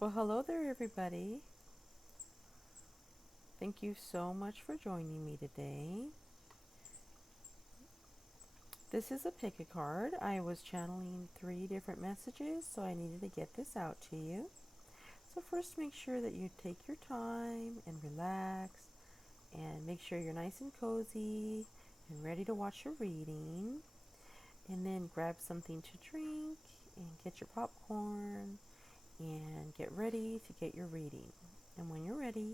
Well, hello there, everybody. Thank you so much for joining me today. This is a pick a card. I was channeling 3 different messages, so I needed to get this out to you. So first, make sure that you take your time and relax, and make sure you're nice and cozy and ready to watch your reading. And then grab something to drink and get your popcorn and get ready to get your reading. And when you're ready,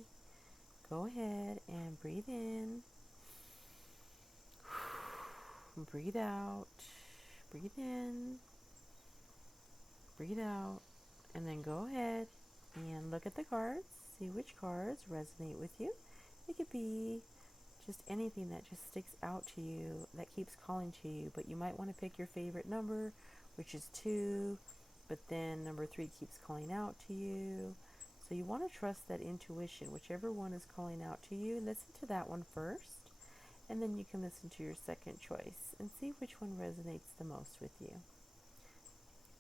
go ahead and breathe in, breathe out, breathe in, breathe out, and then go ahead and look at the cards, see which cards resonate with you. It could be just anything that just sticks out to you, that keeps calling to you, but you might want to pick your favorite number, which is 2, but then number 3 keeps calling out to you. So you want to trust that intuition, whichever one is calling out to you. Listen to that one first, and then you can listen to your second choice and see which one resonates the most with you.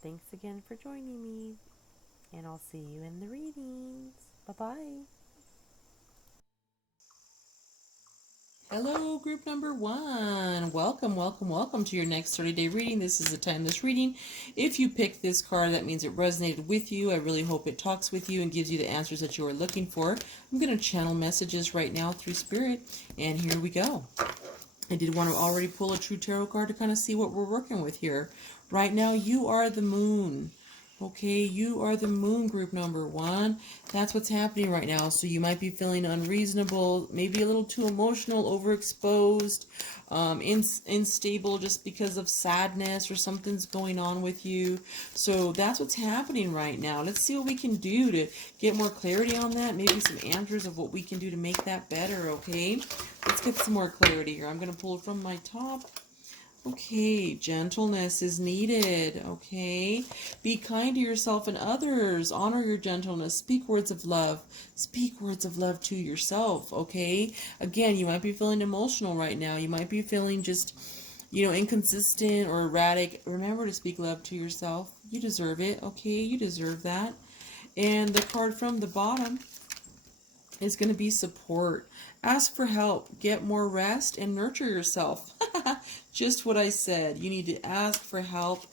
Thanks again for joining me, and I'll see you in the readings. Bye-bye. Hello, group number 1. Welcome to your next 30-day reading. This is a timeless reading. If you picked this card, that means it resonated with you. I really hope it talks with you and gives you the answers that you are looking for. I'm going to channel messages right now through Spirit, and here we go. I did want to already pull a true tarot card to kind of see what we're working with here. Right now, you are the moon. Okay, you are the moon, group number 1. That's what's happening right now. So you might be feeling unreasonable, maybe a little too emotional, overexposed, unstable just because of sadness or something's going on with you. So that's what's happening right now. Let's see what we can do to get more clarity on that. Maybe some answers of what we can do to make that better, okay? Let's get some more clarity here. I'm going to pull from my top. Okay, gentleness is needed, okay? Be kind to yourself and others. Honor your gentleness. Speak words of love. Speak words of love to yourself, okay? Again, you might be feeling emotional right now. You might be feeling just, inconsistent or erratic. Remember to speak love to yourself. You deserve it, okay? You deserve that. And the card from the bottom is going to be support. Ask for help, get more rest, and nurture yourself. Just what I said. You need to ask for help,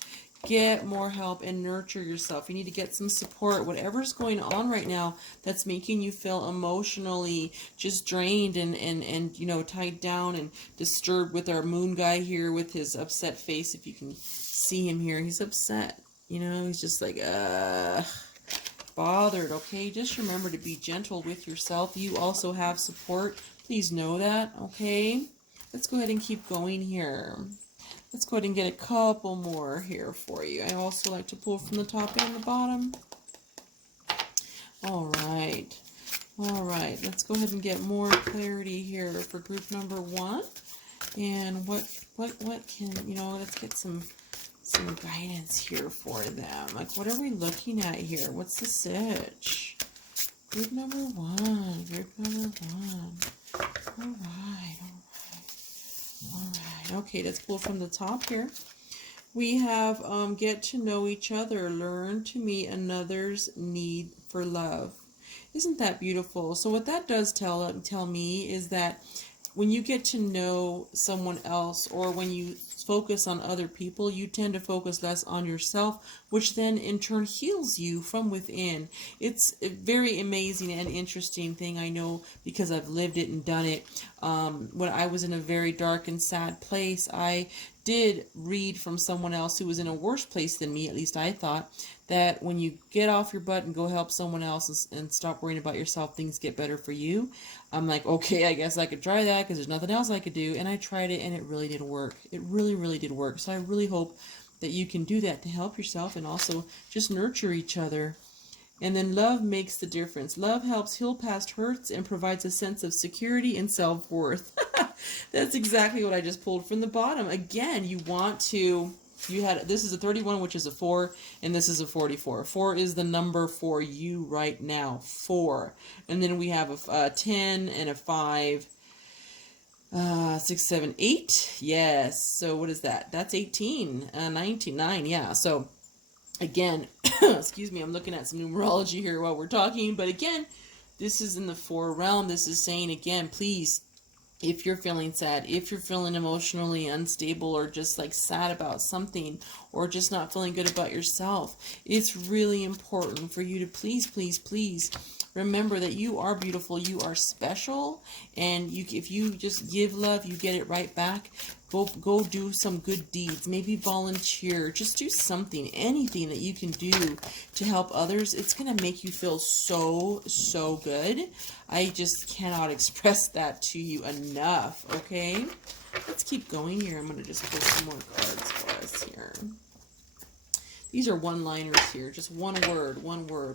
get more help, and nurture yourself. You need to get some support. Whatever's going on right now that's making you feel emotionally just drained and tied down and disturbed, with our moon guy here with his upset face. If you can see him here, he's upset. He's just like, bothered, okay? Just remember to be gentle with yourself. You also have support. Please know that, okay? Let's go ahead and keep going here. Let's go ahead and get a couple more here for you. I also like to pull from the top and the bottom. All right. Let's go ahead and get more clarity here for group number 1. And what can, let's get some guidance here for them. Like, what are we looking at here? What's the sitch? Group number 1. All right. Okay, let's pull from the top here. We have get to know each other. Learn to meet another's need for love. Isn't that beautiful? So what that does tell me is that when you get to know someone else, or when you focus on other people, you tend to focus less on yourself, which then in turn heals you from within. It's a very amazing and interesting thing, I know, because I've lived it and done it. When I was in a very dark and sad place, I did read from someone else who was in a worse place than me, at least I thought, that when you get off your butt and go help someone else and stop worrying about yourself, things get better for you. I'm like, okay, I guess I could try that because there's nothing else I could do. And I tried it, and it really did work. It really, really did work. So I really hope that you can do that to help yourself and also just nurture each other. And then love makes the difference. Love helps heal past hurts and provides a sense of security and self-worth. That's exactly what I just pulled from the bottom. Again, you want to... this is a 31, which is a 4, and this is a 44. 4 is the number for you right now. 4. And then we have a 10 and a 5. 6, 7, 8. Yes. So what is that? That's 18. 19. 9. Yeah. So again, Excuse me, I'm looking at some numerology here while we're talking, but again, this is in the 4 realm. This is saying, again, please, if you're feeling sad, if you're feeling emotionally unstable or just like sad about something or just not feeling good about yourself, it's really important for you to please, please, please remember that you are beautiful, you are special, and if you just give love, you get it right back. Go do some good deeds. Maybe volunteer. Just do something, anything that you can do to help others. It's going to make you feel so, so good. I just cannot express that to you enough, okay? Let's keep going here. I'm going to just pull some more cards for us here. These are one-liners here, just one word,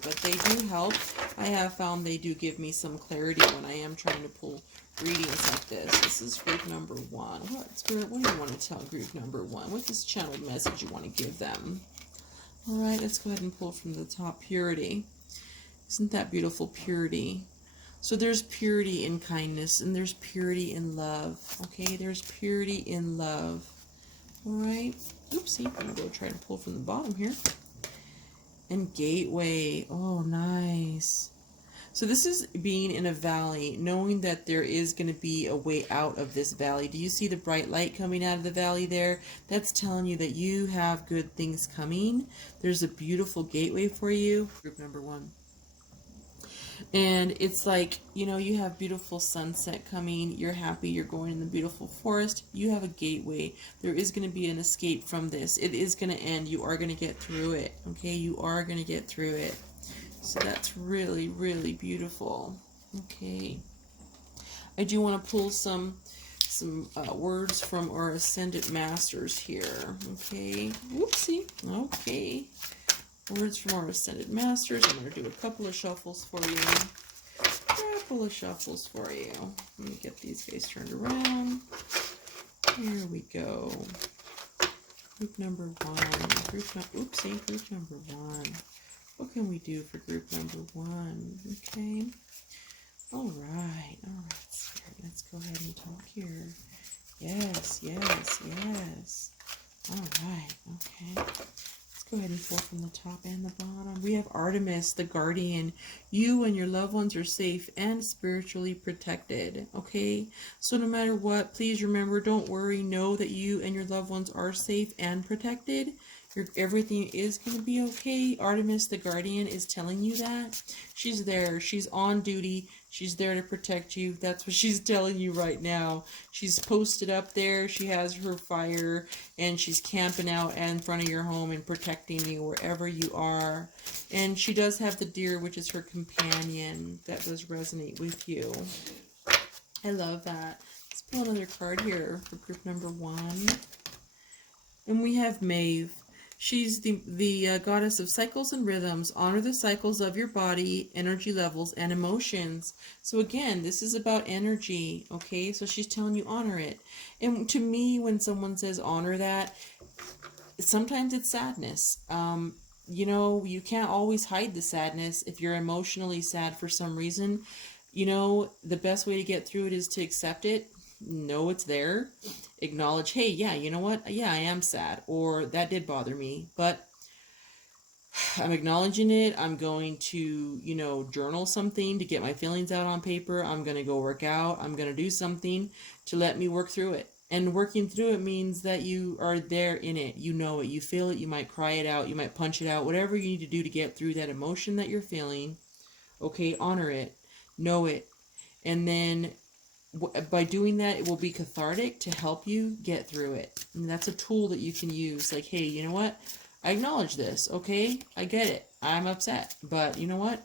but they do help. I have found they do give me some clarity when I am trying to pull readings like this. This is group number 1. What, Spirit, what do you want to tell group number 1? What's this channeled message you want to give them? All right, let's go ahead and pull from the top. Purity. Isn't that beautiful? Purity. So there's purity in kindness, and there's purity in love. Okay, there's purity in love. All right. Oopsie. I'm going to go try to pull from the bottom here. And gateway. Oh, nice. So this is being in a valley, knowing that there is going to be a way out of this valley. Do you see the bright light coming out of the valley there? That's telling you that you have good things coming. There's a beautiful gateway for you. Group number 1. And it's like, you know, you have beautiful sunset coming. You're happy. You're going in the beautiful forest. You have a gateway. There is going to be an escape from this. It is going to end. You are going to get through it. Okay, you are going to get through it. So that's really, really beautiful. Okay. I do want to pull some words from our Ascended Masters here. Okay. Whoopsie. Okay. Words from our Ascended Masters. I'm going to do a couple of shuffles for you. Let me get these guys turned around. Here we go. Group number 1. Group number 1. What can we do for group number 1? Okay. All right. Spirit, let's go ahead and talk here. Yes. All right. Okay. Go ahead and pull from the top and the bottom. We have Artemis, the guardian. You and your loved ones are safe and spiritually protected. Okay? So no matter what, please remember, don't worry. Know that you and your loved ones are safe and protected. Everything is going to be okay. Artemis, the guardian, is telling you that. She's there. She's on duty. She's there to protect you. That's what she's telling you right now. She's posted up there. She has her fire, and she's camping out in front of your home and protecting you wherever you are. And she does have the deer, which is her companion. That does resonate with you. I love that. Let's pull another card here for group number 1. And we have Maeve. She's the goddess of cycles and rhythms. Honor the cycles of your body, energy levels, and emotions. So again, this is about energy, okay? So she's telling you honor it. And to me, when someone says honor that, sometimes it's sadness. You know, you can't always hide the sadness. If you're emotionally sad for some reason, you know, the best way to get through it is to accept it. Know it's there. Acknowledge, hey, yeah, you know what? Yeah, I am sad, or that did bother me, but I'm acknowledging it. I'm going to, you know, journal something to get my feelings out on paper. I'm going to go work out. I'm going to do something to let me work through it. And working through it means that you are there in it. You know it. You feel it. You might cry it out. You might punch it out. Whatever you need to do to get through that emotion that you're feeling. Okay, honor it. Know it. And then by doing that, it will be cathartic to help you get through it. And that's a tool that you can use. Like, hey, you know what? I acknowledge this. Okay, I get it. I'm upset, but you know what?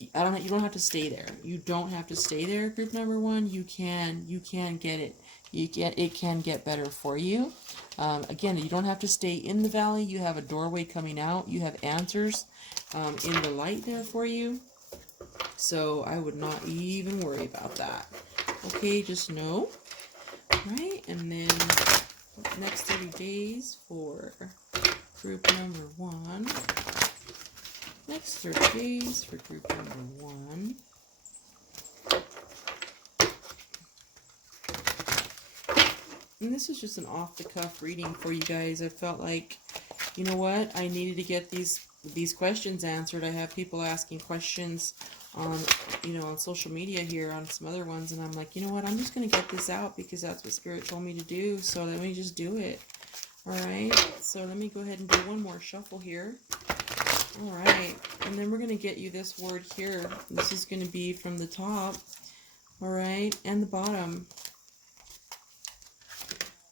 You don't have to stay there. You don't have to stay there. Group number 1, you can get it. It can get better for you. Again, you don't have to stay in the valley. You have a doorway coming out. You have answers in the light there for you. So I would not even worry about that. Okay, just know, right? And then next 30 days for group number 1. Next 30 days for group number 1. And this is just an off-the-cuff reading for you guys. I felt like, you know what? I needed to get these these questions answered. I have people asking questions on, on social media here, on some other ones, and I'm like, you know what, I'm just going to get this out because that's what Spirit told me to do, so let me just do it. All right, so let me go ahead and do one more shuffle here. All right, and then we're going to get you this word here. This is going to be from the top, all right, and the bottom.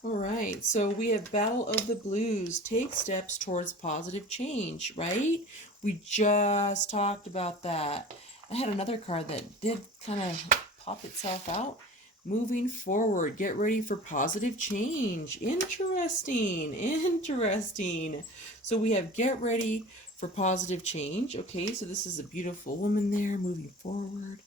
All right, so we have Battle of the Blues. Take steps towards positive change, right? We just talked about that. I had another card that did kind of pop itself out. Moving forward, get ready for positive change. Interesting, interesting. So we have get ready for positive change. Okay, so this is a beautiful woman there moving forward.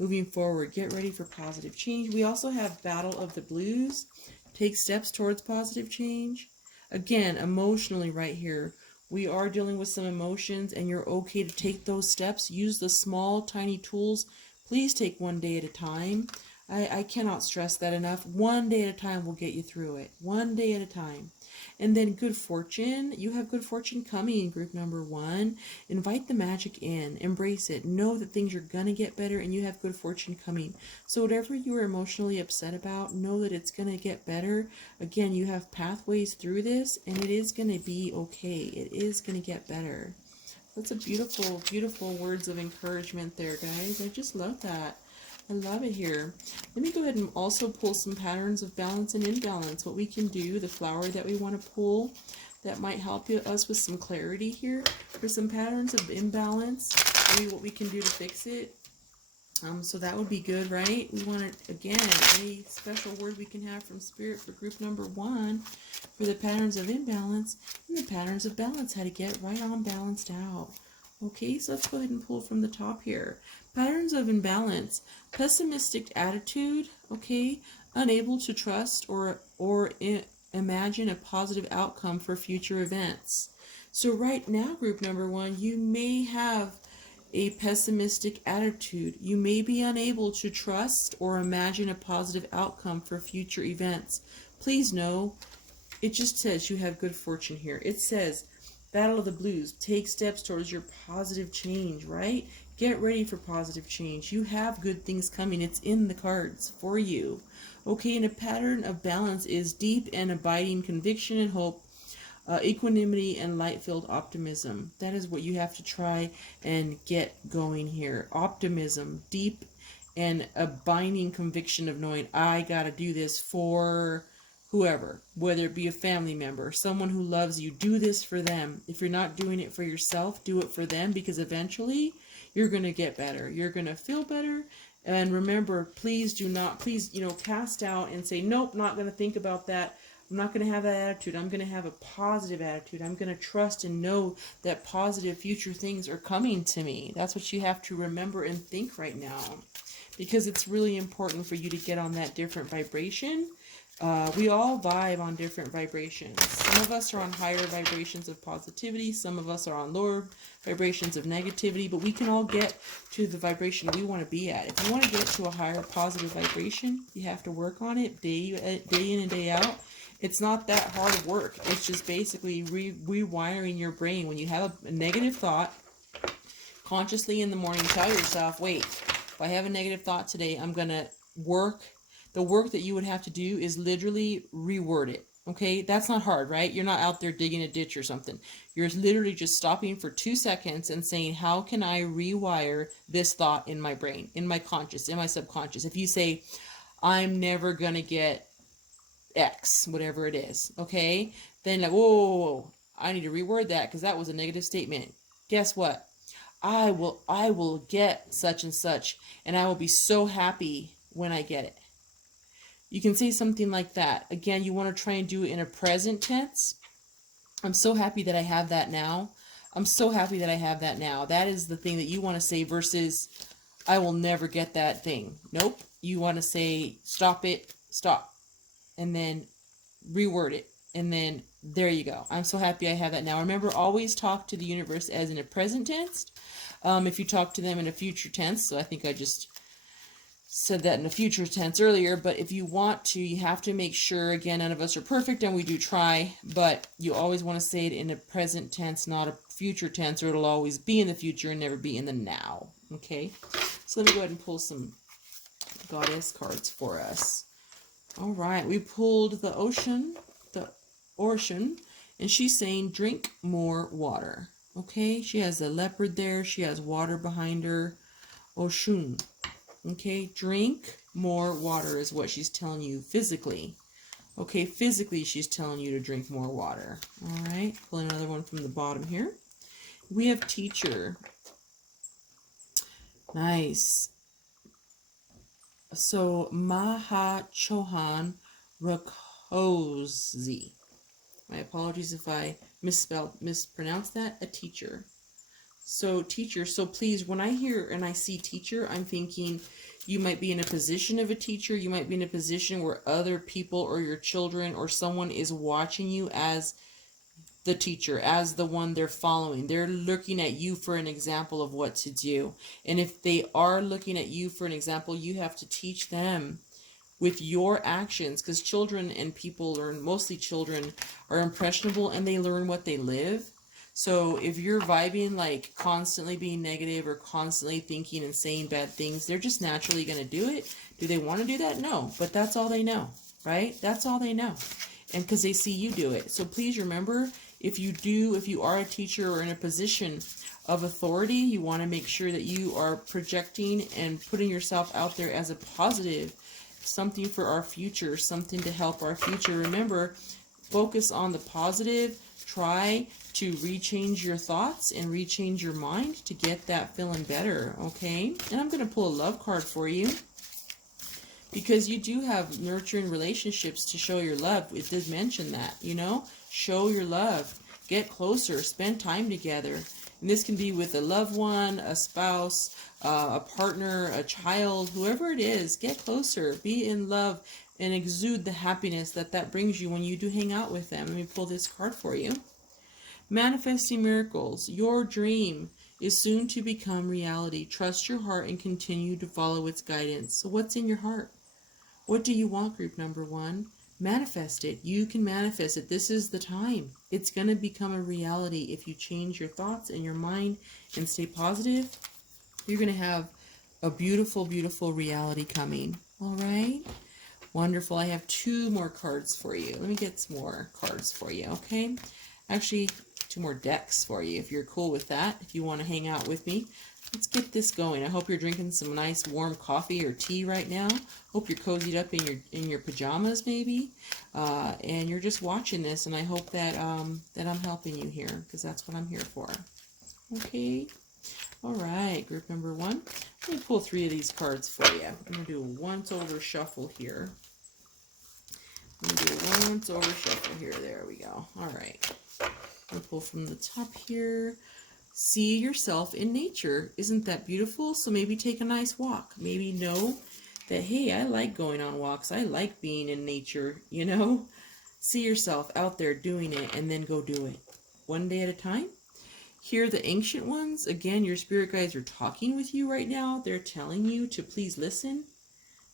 Moving forward, get ready for positive change. We also have Battle of the Blues. Take steps towards positive change. Again, emotionally right here. We are dealing with some emotions, and you're okay to take those steps. Use the small, tiny tools. Please take one day at a time. I cannot stress that enough. One day at a time will get you through it. One day at a time. And then good fortune. You have good fortune coming, group number 1. Invite the magic in. Embrace it. Know that things are going to get better and you have good fortune coming. So whatever you are emotionally upset about, know that it's going to get better. Again, you have pathways through this and it is going to be okay. It is going to get better. That's a beautiful, beautiful words of encouragement there, guys. I just love that. I love it here. Let me go ahead and also pull some patterns of balance and imbalance. What we can do, the flower that we want to pull, that might help us with some clarity here. For some patterns of imbalance, maybe what we can do to fix it. So that would be good, right? We want to, again, a special word we can have from Spirit for group number 1 for the patterns of imbalance and the patterns of balance, how to get right on balanced out. Okay, so let's go ahead and pull from the top here. Patterns of imbalance, pessimistic attitude, okay, unable to trust or imagine a positive outcome for future events. So right now, group number 1, you may have a pessimistic attitude. You may be unable to trust or imagine a positive outcome for future events. Please know, it just says you have good fortune here. It says, Battle of the Blues, take steps towards your positive change, right? Get ready for positive change. You have good things coming. It's in the cards for you. Okay, and a pattern of balance is deep and abiding conviction and hope, equanimity and light-filled optimism. That is what you have to try and get going here. Optimism, deep and abiding conviction of knowing I got to do this for whoever, whether it be a family member, someone who loves you. Do this for them. If you're not doing it for yourself, do it for them, because eventually you're going to get better. You're going to feel better. And remember, please do not, cast out and say, nope, not going to think about that. I'm not going to have that attitude. I'm going to have a positive attitude. I'm going to trust and know that positive future things are coming to me. That's what you have to remember and think right now, because it's really important for you to get on that different vibration. We all vibe on different vibrations. Some of us are on higher vibrations of positivity. Some of us are on lower vibrations of negativity, but we can all get to the vibration we want to be at. If you want to get to a higher positive vibration, you have to work on it day in and day out. It's not that hard of work. It's just basically rewiring your brain. When you have a negative thought, consciously in the morning, tell yourself, wait, if I have a negative thought today, I'm going to work. The work that you would have to do is literally reword it. Okay, that's not hard, right? You're not out there digging a ditch or something. You're literally just stopping for 2 seconds and saying, how can I rewire this thought in my brain, in my conscious, in my subconscious? If you say, I'm never going to get X, whatever it is, okay? Then like, whoa, I need to reword that because that was a negative statement. Guess what? I will get such and such, and I will be so happy when I get it. You can say something like that. Again, you want to try and do it in a present tense. I'm so happy that I have that now. I'm so happy that I have that now. That is the thing that you want to say versus I will never get that thing. Nope. You want to say stop it, stop, and then reword it. And then there you go. I'm so happy I have that now. Remember, always talk to the universe as in a present tense. If you talk to them in a future tense, so I think I just said that in a future tense earlier, but if you want to, you have to make sure, again, none of us are perfect and we do try, but you always want to say it in a present tense, not a future tense, or it'll always be in the future and never be in the now. Okay, so let me go ahead and pull some goddess cards for us. All right, we pulled the ocean, and she's saying drink more water. Okay, she has a leopard there, she has water behind her. Oshun. Okay, drink more water is what she's telling you physically. Okay, physically she's telling you to drink more water. All right, pull another one from the bottom here. We have teacher. Nice. So Maha Chohan Rakosi. My apologies if I mispronounced that. A teacher. So teacher, so please, when I hear and I see teacher, I'm thinking you might be in a position of a teacher. You might be in a position where other people or your children or someone is watching you as the teacher, as the one they're following. They're looking at you for an example of what to do. And if they are looking at you for an example, you have to teach them with your actions, because children and people learn, mostly children are impressionable and they learn what they live. So if you're vibing like constantly being negative or constantly thinking and saying bad things, they're just naturally going to do it. Do they want to do that? No, but that's all they know, right? That's all they know. And because they see you do it. So please remember, if you are a teacher or in a position of authority, you want to make sure that you are projecting and putting yourself out there as a positive, something for our future, something to help our future. Remember, focus on the positive. Try to rechange your thoughts and rechange your mind to get that feeling better, okay? And I'm going to pull a love card for you, because you do have nurturing relationships to show your love. It did mention that, you know? Show your love. Get closer. Spend time together. And this can be with a loved one, a spouse, a partner, a child, whoever it is. Get closer. Be in love and exude the happiness that brings you when you do hang out with them. Let me pull this card for you. Manifesting miracles. Your dream is soon to become reality. Trust your heart and continue to follow its guidance. So what's in your heart? What do you want, group number one? Manifest it. You can manifest it. This is the time. It's going to become a reality if you change your thoughts and your mind and stay positive. You're going to have a beautiful, beautiful reality coming. All right? Wonderful. I have 2 more cards for you. Let me get some more cards for you, okay? Actually, 2 more decks for you, if you're cool with that. If you want to hang out with me, let's get this going. I hope you're drinking some nice warm coffee or tea right now. Hope you're cozied up in your pajamas, maybe, and you're just watching this. And I hope that that I'm helping you here, because that's what I'm here for. Okay. All right, group number one. Let me pull 3 of these cards for you. I'm gonna do a once-over shuffle here. I'm gonna do a once-over shuffle here. There we go. All right. I'll pull from the top here. See yourself in nature. Isn't that beautiful? So maybe take a nice walk. Maybe know that, hey, I like going on walks. I like being in nature, you know? See yourself out there doing it, and then go do it. One day at a time. Hear the ancient ones. Again, your spirit guides are talking with you right now. They're telling you to please listen.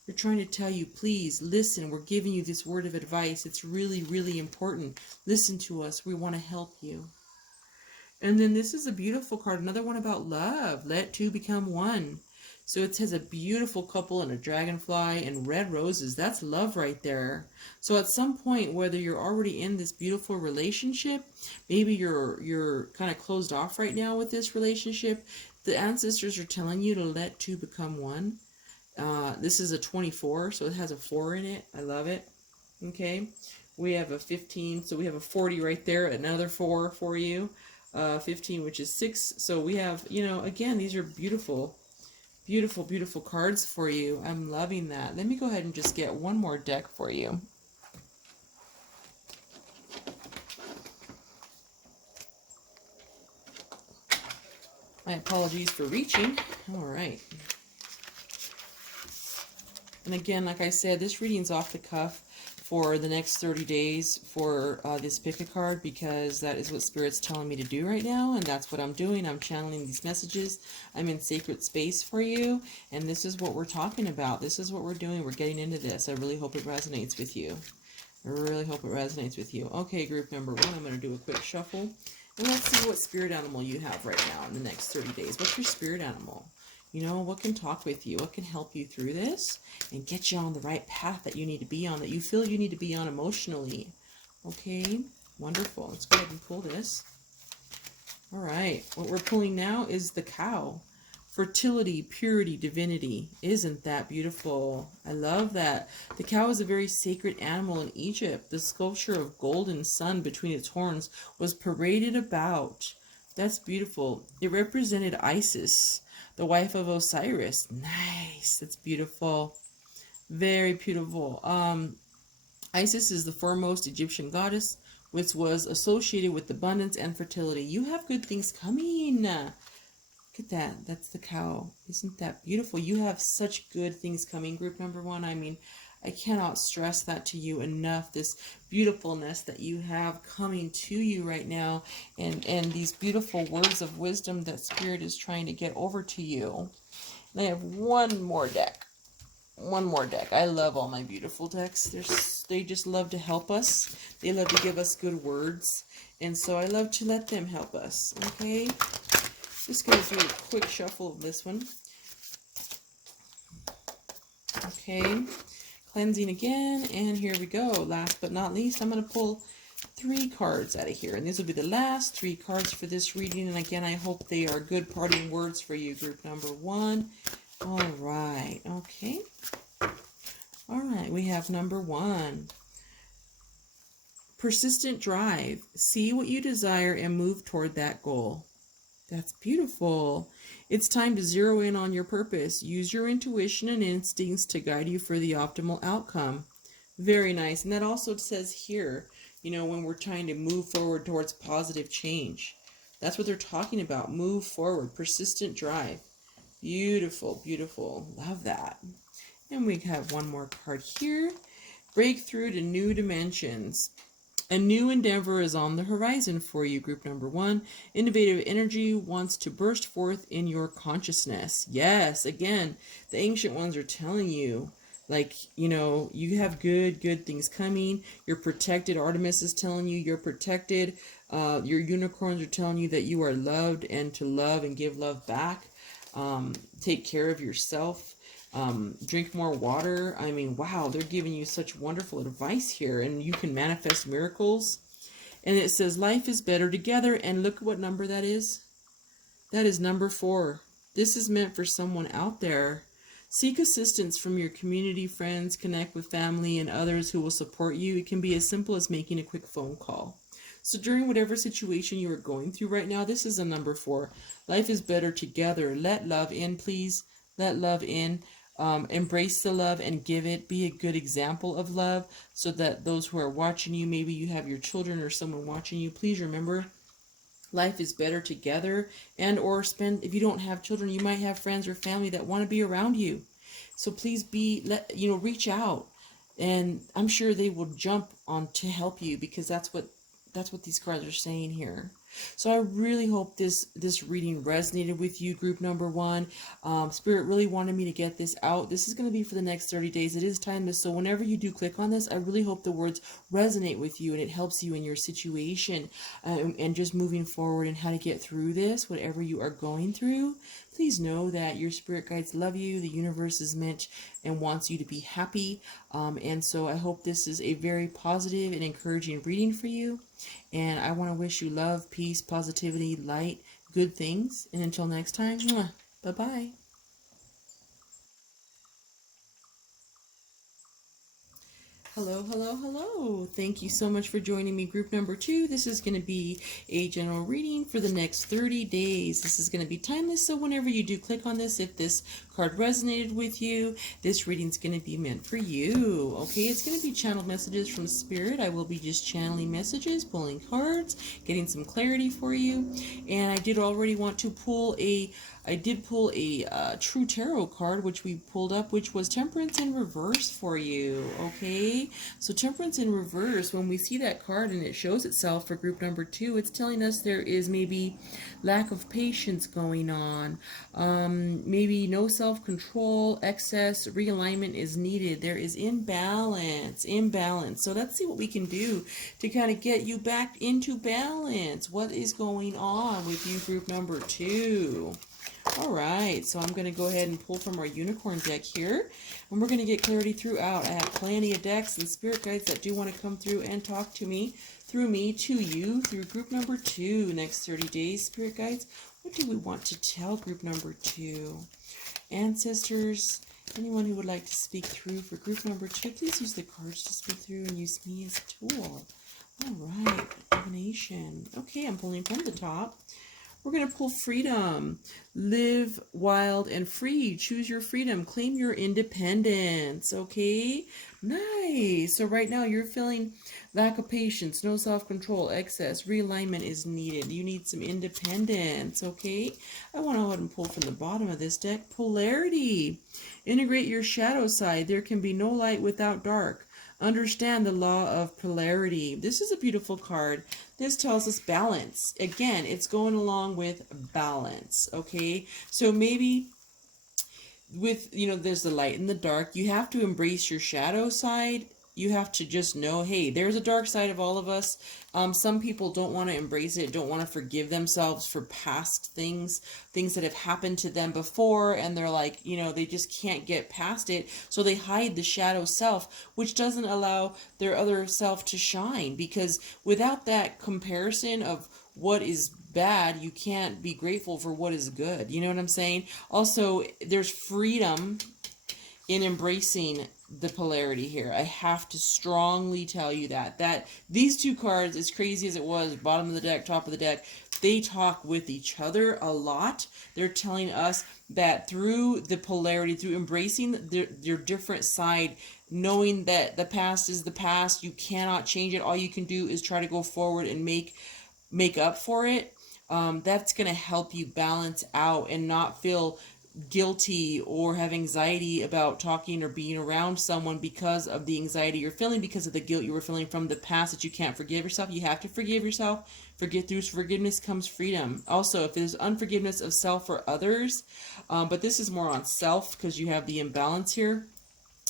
They're trying to tell you, please listen. We're giving you this word of advice. It's really, really important. Listen to us. We want to help you. And then this is a beautiful card. Another one about love. Let two become one. So it has a beautiful couple and a dragonfly and red roses. That's love right there. So at some point, whether you're already in this beautiful relationship, maybe you're kind of closed off right now with this relationship, the ancestors are telling you to let two become one. This is a 24, so it has a 4 in it. I love it. Okay. We have a 15, so we have a 40 right there. Another 4 for you. 15, which is 6. So we have, you know, again, these are beautiful. Beautiful, beautiful cards for you. I'm loving that. Let me go ahead and just get one more deck for you. My apologies for reaching. All right. And again, like I said, this reading's off the cuff. for the next 30 days for this pick a card, because that is what Spirit's telling me to do right now, and that's what I'm doing. I'm channeling these messages. I'm in sacred space for you, and this is what we're talking about. This is what we're doing. We're getting into this. I really hope it resonates with you. I really hope it resonates with you. Okay, group number 1, I'm going to do a quick shuffle, and let's see what spirit animal you have right now in the next 30 days. What's your spirit animal? You know, what can talk with you? What can help you through this and get you on the right path that you need to be on, that you feel you need to be on emotionally? Okay, wonderful. Let's go ahead and pull this. All right, what we're pulling now is the cow. Fertility, purity, divinity. Isn't that beautiful? I love that. The cow is a very sacred animal in Egypt. The sculpture of golden sun between its horns was paraded about. That's beautiful. It represented Isis, the wife of Osiris. Nice. That's beautiful. Very beautiful. Isis is the foremost Egyptian goddess, which was associated with abundance and fertility. You have good things coming. Look at that. That's the cow. Isn't that beautiful? You have such good things coming, group number 1. I mean, I cannot stress that to you enough, this beautifulness that you have coming to you right now, and these beautiful words of wisdom that Spirit is trying to get over to you. And I have one more deck. One more deck. I love all my beautiful decks. They just love to help us. They love to give us good words, and so I love to let them help us. Okay? Just going to do a quick shuffle of this one. Okay, cleansing again, and here we go. Last but not least, I'm going to pull 3 cards out of here, and these will be the last 3 cards for this reading. And again, I hope they are good parting words for you, group number 1. All right, okay. All right, we have number 1. Persistent drive. See what you desire and move toward that goal. That's beautiful. It's time to zero in on your purpose. Use your intuition and instincts to guide you for the optimal outcome. Very nice. And that also says here, you know, when we're trying to move forward towards positive change. That's what they're talking about. Move forward. Persistent drive. Beautiful, beautiful. Love that. And we have one more card here. Breakthrough to new dimensions. A new endeavor is on the horizon for you, group number 1. Innovative energy wants to burst forth in your consciousness. Yes, again, the ancient ones are telling you, like, you know, you have good things coming. You're protected. Artemis is telling you you're protected. Your unicorns are telling you that you are loved and to love and give love back. Take care of yourself. Drink more water. I mean, wow, they're giving you such wonderful advice here, and you can manifest miracles. And it says life is better together, and look what number that is. That is number 4. This is meant for someone out there. Seek assistance from your community, friends, connect with family and others who will support you. It can be as simple as making a quick phone call. So during whatever situation you are going through right now, this is a number 4. Life is better together. Let love in, please. Let love in. Embrace the love and give it. Be a good example of love so that those who are watching you, maybe you have your children or someone watching you, please remember life is better together. And or spend, if you don't have children, you might have friends or family that want to be around you. So please reach out, and I'm sure they will jump on to help you, because that's what these cards are saying here. So I really hope this reading resonated with you, group number 1. Spirit really wanted me to get this out. This is going to be for the next 30 days. It is timeless. So whenever you do click on this, I really hope the words resonate with you and it helps you in your situation and just moving forward and how to get through this, whatever you are going through. Please know that your spirit guides love you. The universe is meant and wants you to be happy. And so I hope this is a very positive and encouraging reading for you. And I want to wish you love, peace, positivity, light, good things. And until next time, bye-bye. Hello, hello, hello. Thank you so much for joining me, group number 2. This is going to be a general reading for the next 30 days. This is going to be timeless, so whenever you do click on this, if this card resonated with you, this reading is going to be meant for you. Okay, it's going to be channeled messages from Spirit. I will be just channeling messages, pulling cards, getting some clarity for you. And I did already want to pull a true tarot card, which we pulled up, which was Temperance in reverse for you. Okay, okay? So Temperance in reverse, when we see that card and it shows itself for group number 2, it's telling us there is maybe lack of patience going on, maybe no self-control, excess, realignment is needed. There is imbalance. So let's see what we can do to kind of get you back into balance. What is going on with you, group number 2? All right, so I'm going to go ahead and pull from our unicorn deck here, and we're going to get clarity throughout. I have plenty of decks and spirit guides that do want to come through and talk to me, through me, to you, through group number 2. Next 30 days, spirit guides, what do we want to tell group number 2? Ancestors, anyone who would like to speak through for group number 2, please use the cards to speak through and use me as a tool. All right, divination. Okay, I'm pulling from the top. We're going to pull freedom. Live wild and free. Choose your freedom. Claim your independence. Okay? Nice. So right now you're feeling lack of patience, no self-control, excess, realignment is needed. You need some independence. Okay? I want to go ahead and pull from the bottom of this deck. Polarity. Integrate your shadow side. There can be no light without dark. Understand the law of polarity. This is a beautiful card. This tells us balance. Again, it's going along with balance, okay? So maybe with, there's the light and the dark. You have to embrace your shadow side. You have to just know, hey, there's a dark side of all of us. Some people don't want to embrace it, don't want to forgive themselves for past things that have happened to them before, and they're like, they just can't get past it. So they hide the shadow self, which doesn't allow their other self to shine, because without that comparison of what is bad, you can't be grateful for what is good. You know what I'm saying? Also, there's freedom in embracing the polarity here. I have to strongly tell you that these two cards, as crazy as it was, bottom of the deck, top of the deck, they talk with each other a lot. They're telling us that through the polarity, through embracing their different side, knowing that the past is the past, you cannot change it. All you can do is try to go forward and make up for it. That's going to help you balance out and not feel guilty or have anxiety about talking or being around someone because of the anxiety you're feeling, because of the guilt you were feeling from the past that you can't forgive yourself. You have to forgive yourself. Through forgiveness comes freedom. Also, if there's unforgiveness of self or others, but this is more on self because you have the imbalance here.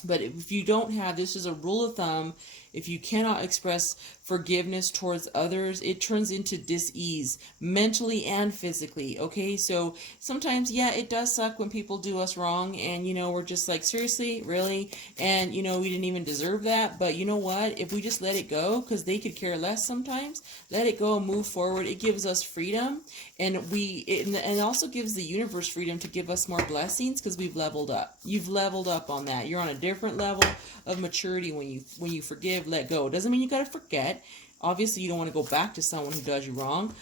But if you don't have, this is a rule of thumb, if you cannot express forgiveness towards others, it turns into dis-ease, mentally and physically, okay? So sometimes, yeah, it does suck when people do us wrong, and, we're just like, seriously, really? And, we didn't even deserve that, but you know what? If we just let it go, because they could care less sometimes, let it go and move forward, it gives us freedom, and it also gives the universe freedom to give us more blessings, because we've leveled up. You've leveled up on that. You're on a different level of maturity when you forgive, let go. It doesn't mean you got to forget. Obviously, you don't want to go back to someone who does you wrong,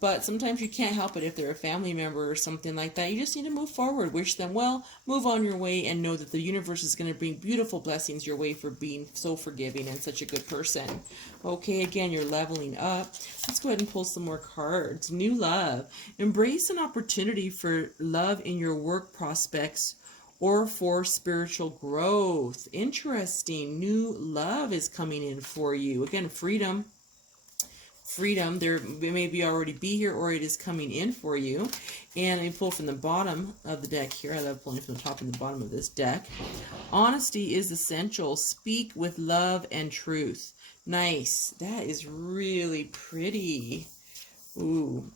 but sometimes you can't help it if they're a family member or something like that. You just need to move forward, wish them well, move on your way, and know that the universe is going to bring beautiful blessings your way for being so forgiving and such a good person. Okay, again, you're leveling up. Let's go ahead and pull some more cards. New love. Embrace an opportunity for love in your work prospects or for spiritual growth. Interesting. New love is coming in for you. Again, freedom. There may already be here, or it is coming in for you. And I pull from the bottom of the deck here. I love pulling from the top and the bottom of this deck. Honesty is essential. Speak with love and truth. Nice. That is really pretty. Ooh.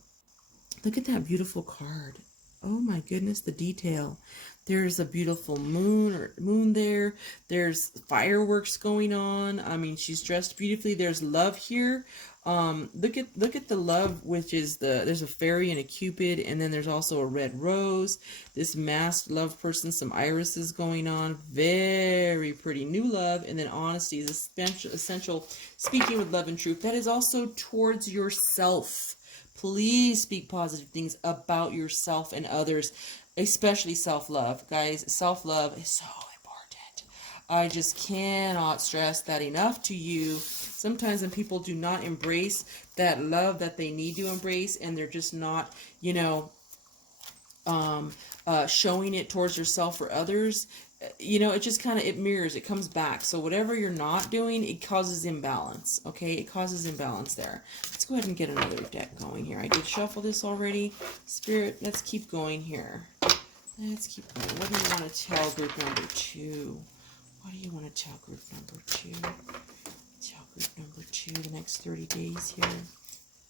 Look at that beautiful card. Oh my goodness, the detail. There's a beautiful moon there. There's fireworks going on. I mean, she's dressed beautifully. There's love here. Look at the love, which is there's a fairy and a cupid, and then there's also a red rose. This masked love person, some irises going on. Very pretty. New love, and then honesty is essential. Speaking with love and truth. That is also towards yourself. Please speak positive things about yourself and others, especially self-love. Guys, self-love is so important. I just cannot stress that enough to you. Sometimes when people do not embrace that love that they need to embrace, and they're just not, showing it towards yourself or others, you know, it just kind of, it mirrors, it comes back. So whatever you're not doing, it causes imbalance. Okay, it causes imbalance there. Let's go ahead and get another deck going here. I did shuffle this already. Spirit, let's keep going here. Let's keep going. What do you want to tell group number 2? What do you want to tell group number 2? Tell group number 2 the next 30 days here.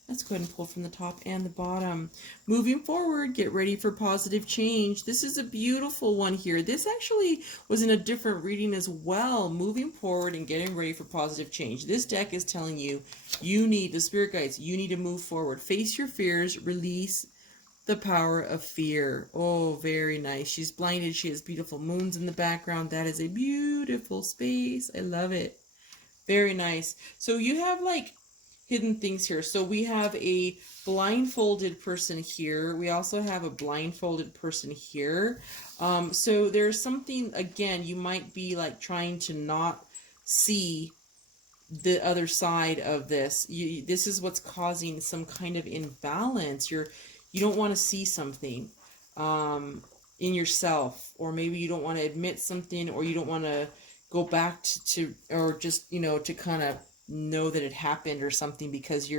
Let's go ahead and pull from the top and the bottom. Moving forward, get ready for positive change. This is a beautiful one here. This actually was in a different reading as well. Moving forward and getting ready for positive change. This deck is telling you, you need, the spirit guides, you need to move forward. Face your fears, release the power of fear. Oh, very nice. She's blinded. She has beautiful moons in the background. That is a beautiful space. I love it. Very nice. So you have like hidden things here. So we have a blindfolded person here. We also have a blindfolded person here. So there's something, again, you might be like trying to not see the other side of this. This is what's causing some kind of imbalance. You don't want to see something in yourself, or maybe you don't want to admit something, or you don't want to go back to or just, you know, to kind of know that it happened or something, because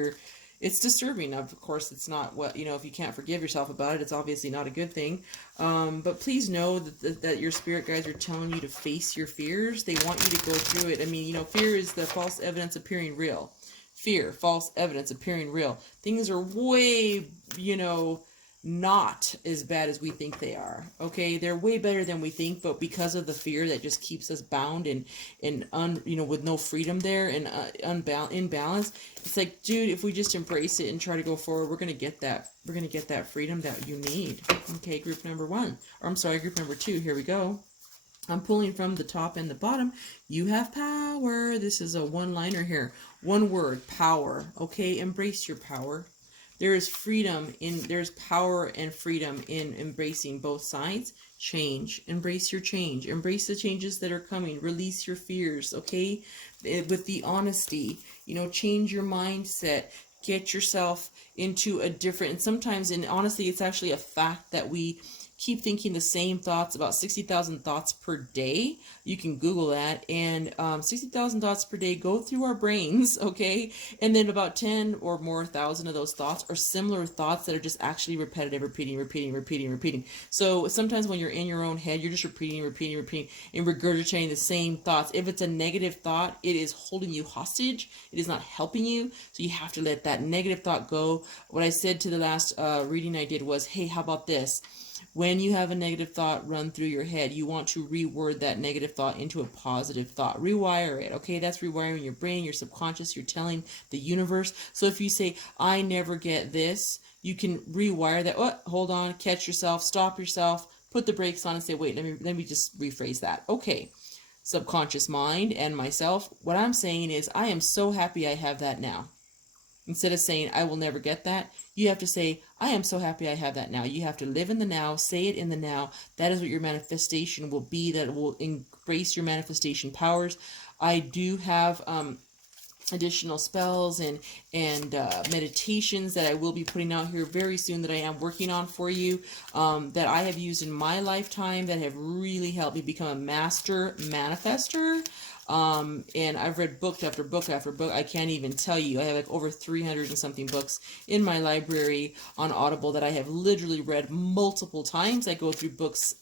it's disturbing. Of course, it's not what, you know, if you can't forgive yourself about it, it's obviously not a good thing. But please know that your spirit guides are telling you to face your fears. They want you to go through it. I mean, you know, fear is the false evidence appearing real. Fear, false evidence appearing real. Things are way, you know, not as bad as we think they are. Okay, they're way better than we think, but because of the fear that just keeps us bound and you know, with no freedom there and imbalance, it's like, dude, if we just embrace it and try to go forward, we're gonna get that freedom that you need. Okay, group number 1, or I'm sorry, group number 2. Here we go. I'm pulling from the top and the bottom. You have power. This is a one-liner here. One word, power. Okay, embrace your power. There is freedom there's power and freedom in embracing both sides. Change. Embrace your change. Embrace the changes that are coming. Release your fears, okay? With the honesty, you know, change your mindset. Get yourself into a different, and sometimes, and honestly, it's actually a fact that we keep thinking the same thoughts, about 60,000 thoughts per day. You can Google that, and 60,000 thoughts per day go through our brains, okay? And then about 10 or more thousand of those thoughts are similar thoughts that are just actually repetitive, repeating. So sometimes when you're in your own head, you're just repeating, and regurgitating the same thoughts. If it's a negative thought, it is holding you hostage. It is not helping you. So you have to let that negative thought go. What I said to the last reading I did was, hey, how about this? When you have a negative thought run through your head, you want to reword that negative thought into a positive thought. Rewire it, okay? That's rewiring your brain, your subconscious. You're telling the universe. So if you say, I never get this, you can rewire that. Oh, hold on, catch yourself, stop yourself, put the brakes on and say, wait, let me just rephrase that. Okay, subconscious mind and myself, what I'm saying is, I am so happy I have that now. Instead of saying, I will never get that, you have to say, I am so happy I have that now. You have to live in the now, say it in the now. That is what your manifestation will be, that will embrace your manifestation powers. I do have additional spells and meditations that I will be putting out here very soon, that I am working on for you, that I have used in my lifetime, that have really helped me become a master manifester. And I've read book after book after book. I can't even tell you. I have like over 300 and something books in my library on Audible that I have literally read multiple times. I go through books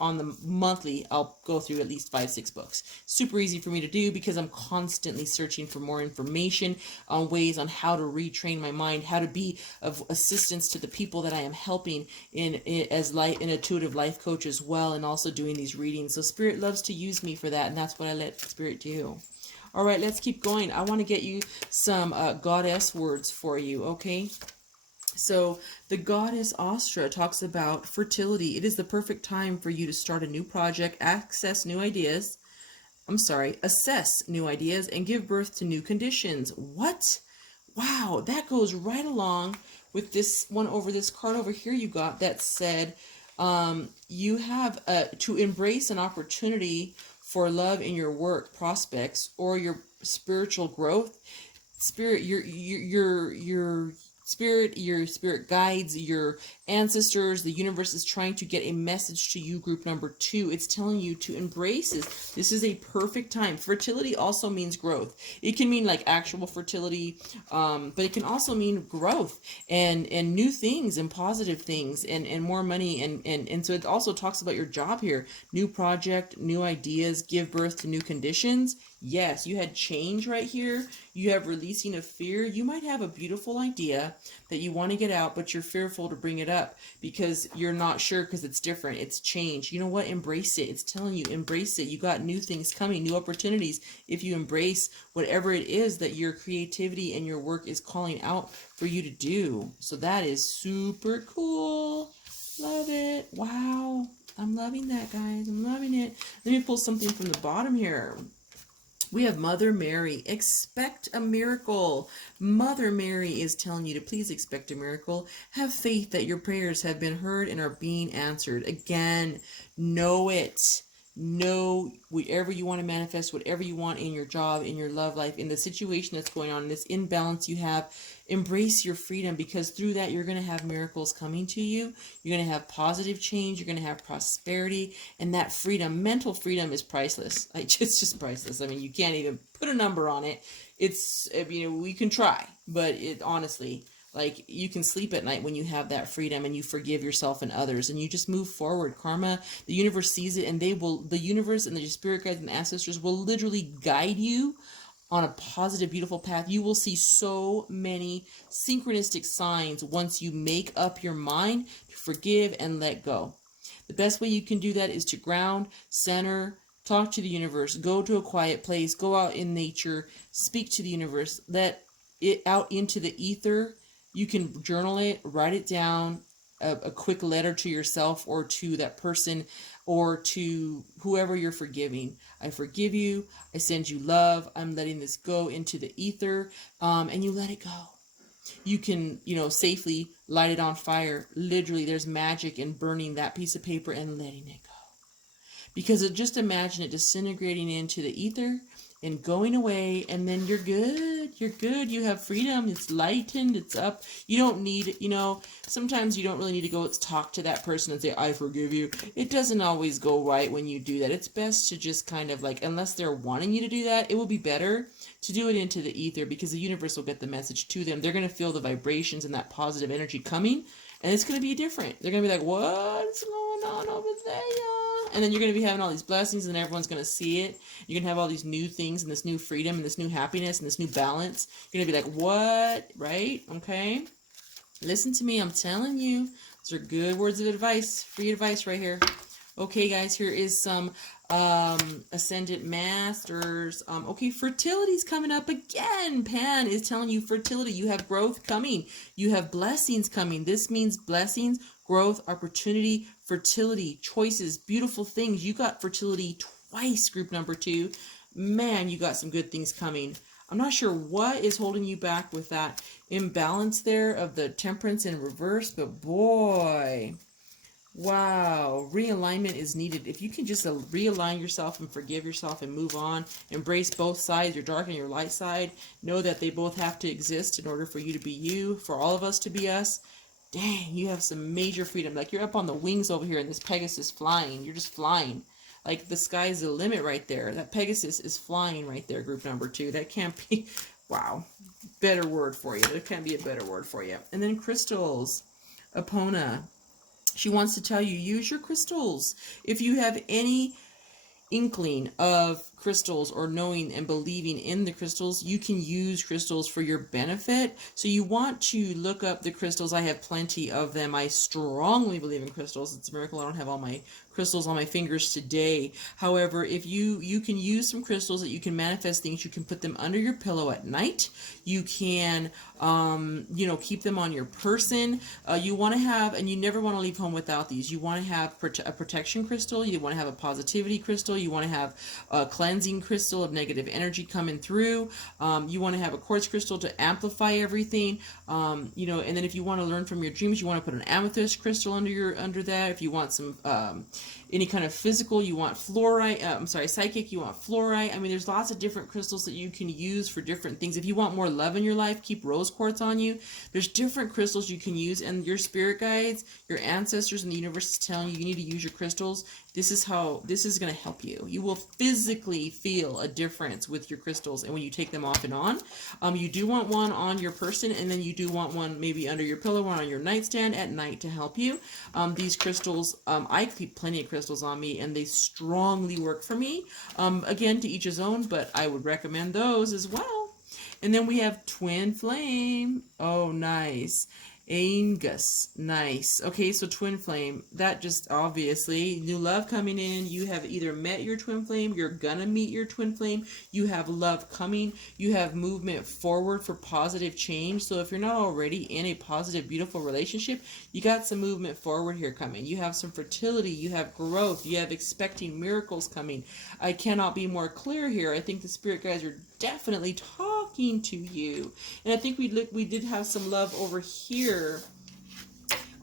on the monthly. I'll go through at least 5-6 books. Super easy for me to do because I'm constantly searching for more information on ways on how to retrain my mind, how to be of assistance to the people that I am helping as intuitive life coach as well, and also doing these readings. So Spirit loves to use me for that, and that's what I let Spirit do. All right, let's keep going. I want to get you some goddess words for you, okay? So the goddess Astra talks about fertility. It is the perfect time for you to start a new project, assess new ideas, and give birth to new conditions. What? Wow, that goes right along with this one over this card over here you got that said you have to embrace an opportunity for love in your work prospects or your spiritual growth. Spirit, you're your spirit guides, your ancestors, the universe is trying to get a message to you, group number 2. It's telling you to embrace this. This is a perfect time. Fertility also means growth. It can mean like actual fertility, but it can also mean growth and new things and positive things and more money. And so it also talks about your job here. New project, new ideas, give birth to new conditions. Yes, you had change right here. You have releasing of fear. You might have a beautiful idea that you want to get out, but you're fearful to bring it up because you're not sure because it's different. It's change. You know what? Embrace it. It's telling you, embrace it. You got new things coming, new opportunities. If you embrace whatever it is that your creativity and your work is calling out for you to do. So that is super cool. Love it. Wow. I'm loving that, guys. I'm loving it. Let me pull something from the bottom here. We have Mother Mary. Expect a miracle. Mother Mary is telling you to please expect a miracle. Have faith that your prayers have been heard and are being answered. Again, know it. Know whatever you want to manifest, whatever you want in your job, in your love life, in the situation that's going on, in this imbalance you have. Embrace your freedom, because through that you're going to have miracles coming to you. You're going to have positive change. You're going to have prosperity, and that freedom, mental freedom, is priceless. It's just priceless. I mean, you can't even put a number on it. It's, you know, we can try, but it honestly, like, you can sleep at night when you have that freedom and you forgive yourself and others and you just move forward. Karma, the universe sees it, and the universe and the spirit guides and the ancestors will literally guide you on a positive, beautiful path. You will see so many synchronistic signs once you make up your mind to forgive and let go. The best way you can do that is to ground, center, talk to the universe, go to a quiet place, go out in nature, speak to the universe, let it out into the ether. You can journal it, write it down, a quick letter to yourself or to that person or to whoever you're forgiving. I forgive you. I send you love. I'm letting this go into the ether, and you let it go. You can, safely light it on fire. Literally, there's magic in burning that piece of paper and letting it go. Because just imagine it disintegrating into the ether and going away, and then you're good. You're good. You have freedom. It's lightened. It's up. You don't need, sometimes you don't really need to go talk to that person and say, I forgive you. It doesn't always go right when you do that. It's best to just kind of unless they're wanting you to do that, it will be better to do it into the ether, because the universe will get the message to them. They're going to feel the vibrations and that positive energy coming, and it's going to be different. They're going to be like, what's going on over there? And then you're going to be having all these blessings, and everyone's going to see it. You're going to have all these new things and this new freedom and this new happiness and this new balance. You're going to be like, what? Right? Okay? Listen to me. I'm telling you. Those are good words of advice. Free advice right here. Okay, guys, here is some Ascendant Masters. Okay, fertility's coming up again. Pan is telling you fertility. You have growth coming. You have blessings coming. This means blessings, growth, opportunity, fertility, choices, beautiful things. You got fertility twice, group number 2. Man, you got some good things coming. I'm not sure what is holding you back with that imbalance there of the Temperance in reverse, but boy, wow, realignment is needed. If you can just realign yourself and forgive yourself and move on, embrace both sides, your dark and your light side, know that they both have to exist in order for you to be you, for all of us to be us. Dang, you have some major freedom. Like, you're up on the wings over here and this Pegasus flying. You're just flying. Like, the sky's the limit right there. That Pegasus is flying right there, group number 2. That can't be, wow, better word for you. There can't be a better word for you. And then crystals. Epona. She wants to tell you, use your crystals. If you have any inkling of crystals or knowing and believing in the crystals, you can use crystals for your benefit. So you want to look up the crystals. I have plenty of them. I strongly believe in crystals. It's a miracle I don't have all my crystals on my fingers today. However, if you can use some crystals that you can manifest things, you can put them under your pillow at night. You can keep them on your person. You want to have, and you never want to leave home without these. You want to have a protection crystal. You want to have a positivity crystal. You want to have a cleansing crystal of negative energy coming through. You want to have a quartz crystal to amplify everything. And then if you want to learn from your dreams, you want to put an amethyst crystal under that. If you want some any kind of physical, you want fluorite, psychic, you want fluorite. I mean, there's lots of different crystals that you can use for different things. If you want more love in your life, keep rose quartz on you. There's different crystals you can use, and your spirit guides, your ancestors, and the universe is telling you need to use your crystals. This is going to help you. You will physically feel a difference with your crystals, and when you take them off and on. You do want one on your person, and then you do want one maybe under your pillow, one on your nightstand at night to help you. These crystals, I keep plenty of crystals on me, and they strongly work for me. Again, to each his own, but I would recommend those as well. And then we have Twin Flame. Oh, nice. Angus, nice. Okay, so twin flame, that just obviously new love coming in. You have either met your twin flame, you're gonna meet your twin flame, you have love coming, you have movement forward for positive change. So if you're not already in a positive, beautiful relationship, you got some movement forward here coming. You have some fertility, you have growth, you have expecting miracles coming. I cannot be more clear here. I think the spirit guides are definitely talking to you. And I think we did have some love over here.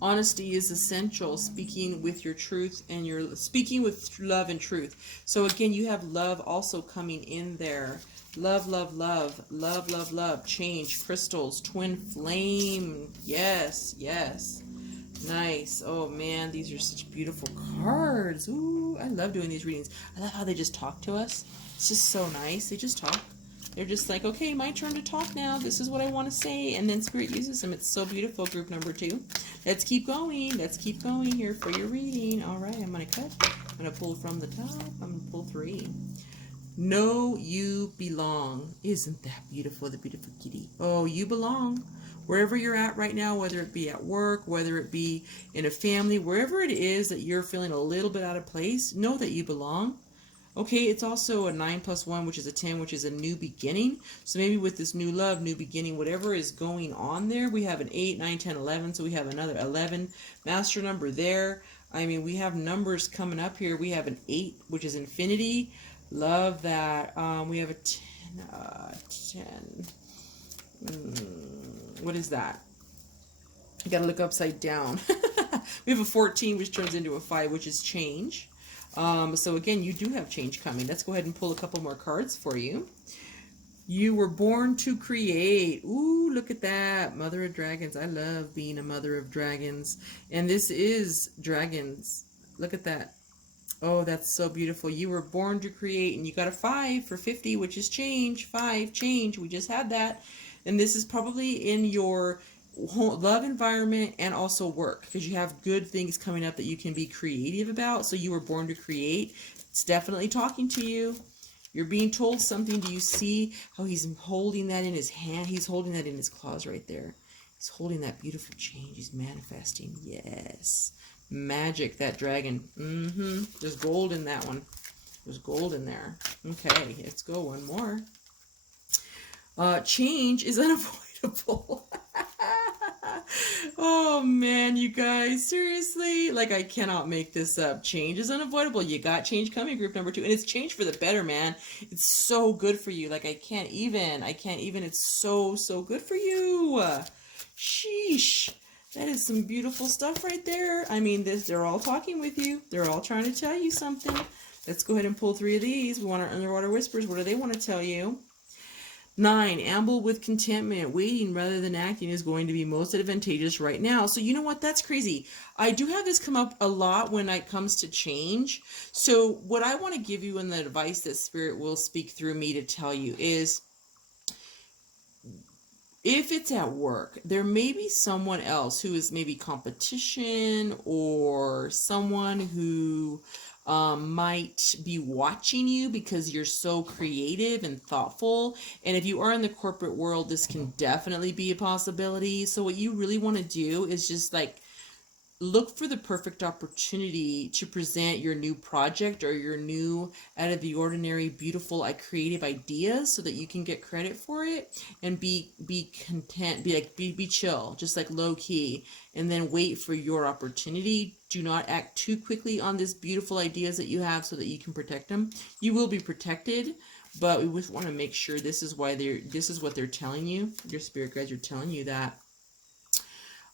Honesty is essential. Speaking with your truth, and you're speaking with love and truth. So again, you have love also coming in there. Love, love, love, love, love, love. Change, crystals, twin flame. Yes, yes. Nice. Oh man, these are such beautiful cards. Ooh, I love doing these readings. I love how they just talk to us. It's just so nice. They just talk. They're just like, okay, my turn to talk now. This is what I want to say. And then Spirit uses them. It's so beautiful, group number 2. Let's keep going. Let's keep going here for your reading. All right, I'm going to cut. I'm going to pull from the top. I'm going to pull 3. Know you belong. Isn't that beautiful, the beautiful kitty? Oh, you belong. Wherever you're at right now, whether it be at work, whether it be in a family, wherever it is that you're feeling a little bit out of place, know that you belong. Okay, it's also a 9 plus 1, which is a 10, which is a new beginning. So maybe with this new love, new beginning, whatever is going on there, we have an 8, 9, 10, 11. So we have another 11 master number there. I mean, we have numbers coming up here. We have an 8, which is infinity. Love that. We have a 10. What is that? You got to look upside down. We have a 14, which turns into a 5, which is change. So again, you do have change coming. Let's go ahead and pull a couple more cards for you. You were born to create. Ooh, look at that. Mother of Dragons. I love being a mother of dragons. And this is dragons. Look at that. Oh, that's so beautiful. You were born to create, and you got a 5 for 50, which is change. 5, change. We just had that. And this is probably in your love environment and also work, because you have good things coming up that you can be creative about. So you were born to create. It's definitely talking to you. You're being told something. Do you see how he's holding that in his hand? He's holding that in his claws right there. He's holding that beautiful change. He's manifesting. Yes. Magic, that dragon. There's gold in that one. There's gold in there. Okay, let's go one more. Change is unavoidable. Oh man, you guys, seriously, like, I cannot make this up. Change is unavoidable. You got change coming, group number 2, and it's change for the better, man. It's so good for you. Like, I can't even. It's so good for you. Sheesh. That is some beautiful stuff right there. I mean, they're all talking with you. They're all trying to tell you something. Let's go ahead and pull 3 of these. We want our underwater whispers. What do they want to tell you? 9, amble with contentment. Waiting rather than acting is going to be most advantageous right now. So you know what? That's crazy. I do have this come up a lot when it comes to change. So what I want to give you, and the advice that Spirit will speak through me to tell you, is if it's at work, there may be someone else who is maybe competition, or someone who might be watching you because you're so creative and thoughtful. And if you are in the corporate world, this can definitely be a possibility. So what you really want to do is just like look for the perfect opportunity to present your new project or your new out of the ordinary, beautiful, creative ideas, so that you can get credit for it, and be content, be chill, just like low key, and then wait for your opportunity. Do not act too quickly on these beautiful ideas that you have, so that you can protect them. You will be protected, but we just want to make sure this is what they're telling you. Your spirit guides are telling you that.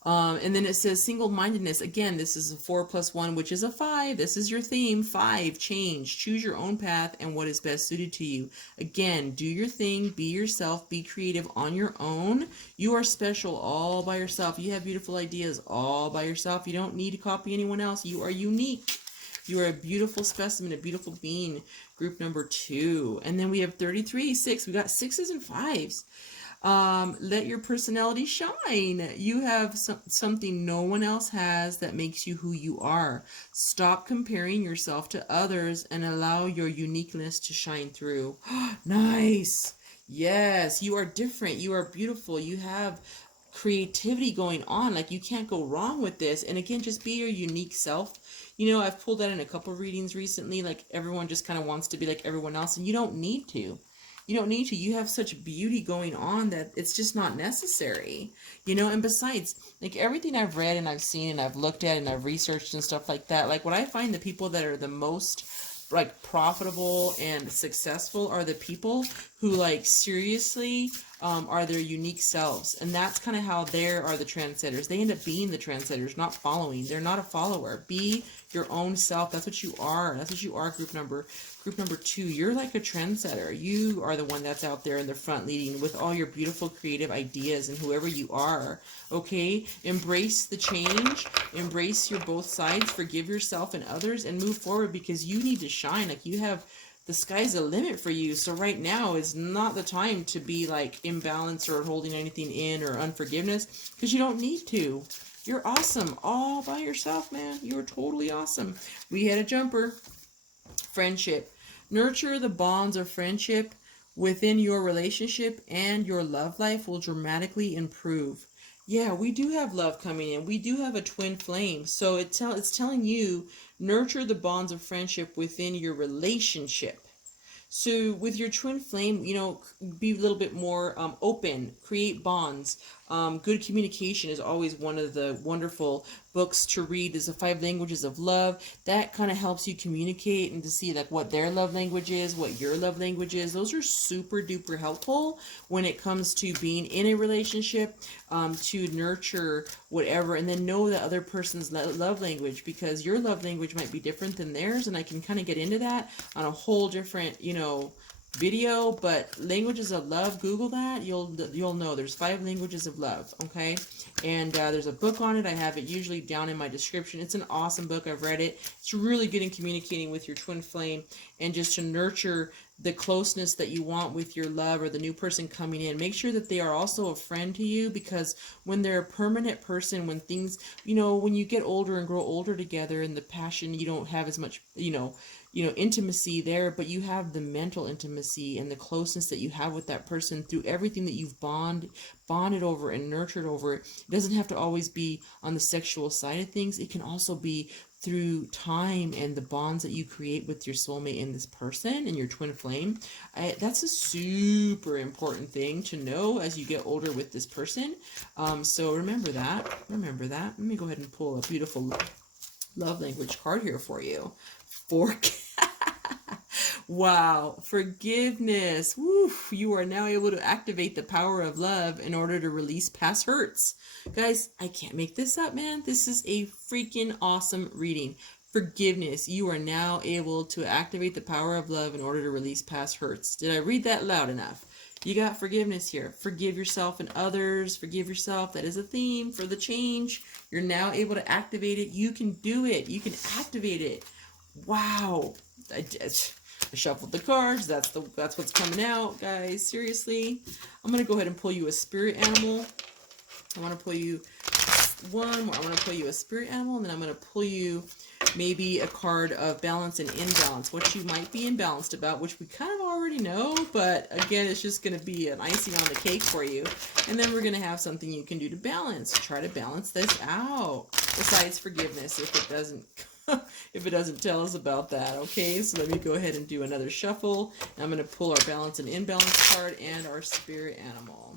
And then it says single-mindedness. Again, this is a 4 + 1, which is a 5. This is your theme. 5, change. Choose your own path and what is best suited to you. Again, do your thing. Be yourself. Be creative on your own. You are special all by yourself. You have beautiful ideas all by yourself. You don't need to copy anyone else. You are unique. You are a beautiful specimen, a beautiful being. Group number 2. And then we have 33, 6. We got 6s and 5s. Let your personality shine. You have something no one else has that makes you who you are. Stop comparing yourself to others and allow your uniqueness to shine through. Nice. Yes, you are different. You are beautiful. You have creativity going on. Like, you can't go wrong with this. And again, just be your unique self. You know, I've pulled that in a couple readings recently. Like, everyone just kind of wants to be like everyone else, and you don't need to. You don't need to. You have such beauty going on that it's just not necessary, you know. And besides, like, everything I've read and I've seen and I've looked at and I've researched and stuff like that, like, what I find the people that are the most like profitable and successful are the people who, like, seriously are their unique selves. And that's kind of how they are the trendsetters. They end up being the trendsetters, not following. They're not a follower. Be your own self. That's what you are. That's what you are. Group number 2. You're like a trendsetter. You are the one that's out there in the front leading with all your beautiful creative ideas and whoever you are. Okay? Embrace the change. Embrace your both sides. Forgive yourself and others and move forward, because you need to shine. Like, you have, the sky's the limit for you. So right now is not the time to be like imbalanced or holding anything in or unforgiveness, because you don't need to. You're awesome all by yourself, man. You're totally awesome. We had a jumper. Friendship. Nurture the bonds of friendship within your relationship, and your love life will dramatically improve. Yeah, we do have love coming in. We do have a twin flame. So it's telling you, nurture the bonds of friendship within your relationship. So with your twin flame, you know, be a little bit more open, create bonds. Good communication is always one of the wonderful books to read. Is the 5 languages of love. That kind of helps you communicate and to see like what their love language is, what your love language is. Those are super duper helpful when it comes to being in a relationship, to nurture whatever, and then know the other person's love language, because your love language might be different than theirs. And I can kind of get into that on a whole different, you know, video. But languages of love, Google that, you'll know there's 5 languages of love. Okay, and there's a book on it. I have it usually down in my description. It's an awesome book. I've read it. It's really good in communicating with your twin flame and just to nurture the closeness that you want with your love or the new person coming in. Make sure that they are also a friend to you, because when they're a permanent person, when things, you know, when you get older and grow older together, and the passion, you don't have as much, you know, intimacy there, but you have the mental intimacy and the closeness that you have with that person through everything that you've bonded over and nurtured over. It doesn't have to always be on the sexual side of things. It can also be through time and the bonds that you create with your soulmate and this person and your twin flame. That's a super important thing to know as you get older with this person. So remember that. Let me go ahead and pull a beautiful love language card here for you. Wow, forgiveness. Woo, you are now able to activate the power of love in order to release past hurts. Guys, I can't make this up, man. This is a freaking awesome reading. Forgiveness. You are now able to activate the power of love in order to release past hurts. Did I read that loud enough? You got forgiveness here. Forgive yourself and others. Forgive yourself. That is a theme for the change. You're now able to activate it. You can do it. You can activate it. Wow. I shuffled the cards. That's what's coming out, guys. Seriously. I'm going to go ahead and pull you a spirit animal. I want to pull you one more. I want to pull you a spirit animal, and then I'm going to pull you maybe a card of balance and imbalance. What you might be imbalanced about, which we kind of already know, but again, it's just going to be an icing on the cake for you. And then we're going to have something you can do to balance. Try to balance this out. Besides forgiveness, if it doesn't tell us about that. Okay, so let me go ahead and do another shuffle. I'm going to pull our balance and imbalance card and our spirit animal.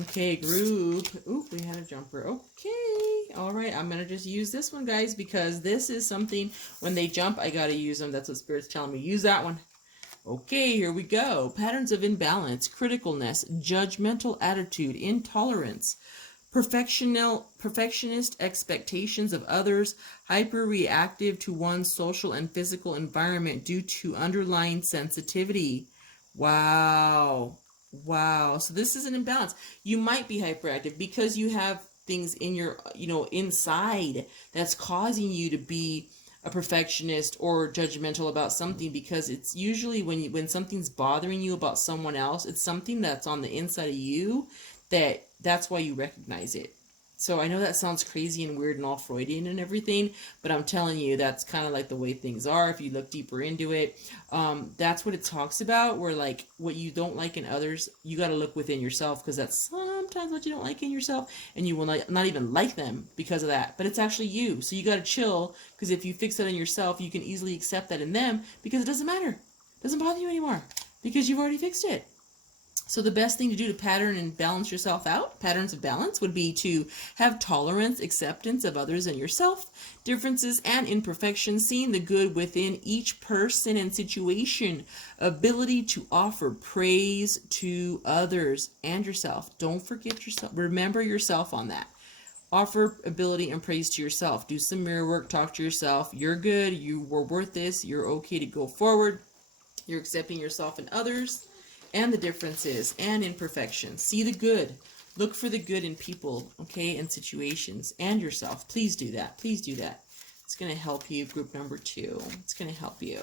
Okay, group. Ooh, we had a jumper. Okay, all right. I'm going to just use this one, guys, because this is something, when they jump, I got to use them. That's what Spirit's telling me. Use that one. Okay, here we go. Patterns of imbalance, criticalness, judgmental attitude, intolerance, Perfectionist expectations of others, hyper reactive to one's social and physical environment due to underlying sensitivity. Wow. Wow. So this is an imbalance. You might be hyperactive because you have things in your, inside that's causing you to be a perfectionist or judgmental about something, because it's usually when something's bothering you about someone else, it's something that's on the inside of you that's why you recognize it. So I know that sounds crazy and weird and all Freudian and everything, but I'm telling you, that's kind of like the way things are. If you look deeper into it, that's what it talks about, where like what you don't like in others, you got to look within yourself, because that's sometimes what you don't like in yourself, and you will not even like them because of that. But it's actually you. So you got to chill, because if you fix that in yourself, you can easily accept that in them, because it doesn't matter. It doesn't bother you anymore because you've already fixed it. So the best thing to do to pattern and balance yourself out, patterns of balance, would be to have tolerance, acceptance of others and yourself, differences and imperfections, seeing the good within each person and situation, ability to offer praise to others and yourself. Don't forget yourself. Remember yourself on that. Offer ability and praise to yourself. Do some mirror work. Talk to yourself. You're good. You were worth this. You're okay to go forward. You're accepting yourself and others, and the differences and imperfections. See the good. Look for the good in people, okay, and situations, and yourself. Please do that. Please do that. It's going to help you, group number 2. It's going to help you.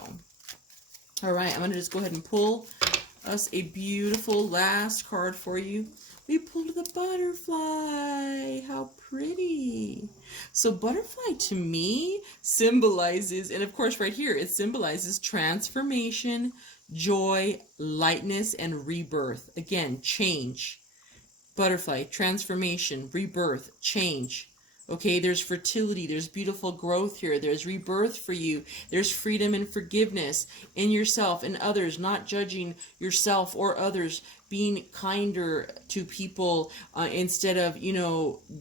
All right, I'm going to just go ahead and pull us a beautiful last card for you. We pulled the butterfly. How pretty. So butterfly to me symbolizes, and of course right here, it symbolizes transformation, joy, lightness, and rebirth. Again, change. Butterfly, transformation, rebirth, change. Okay, there's fertility, there's beautiful growth here, there's rebirth for you, there's freedom and forgiveness in yourself and others, not judging yourself or others, being kinder to people instead of,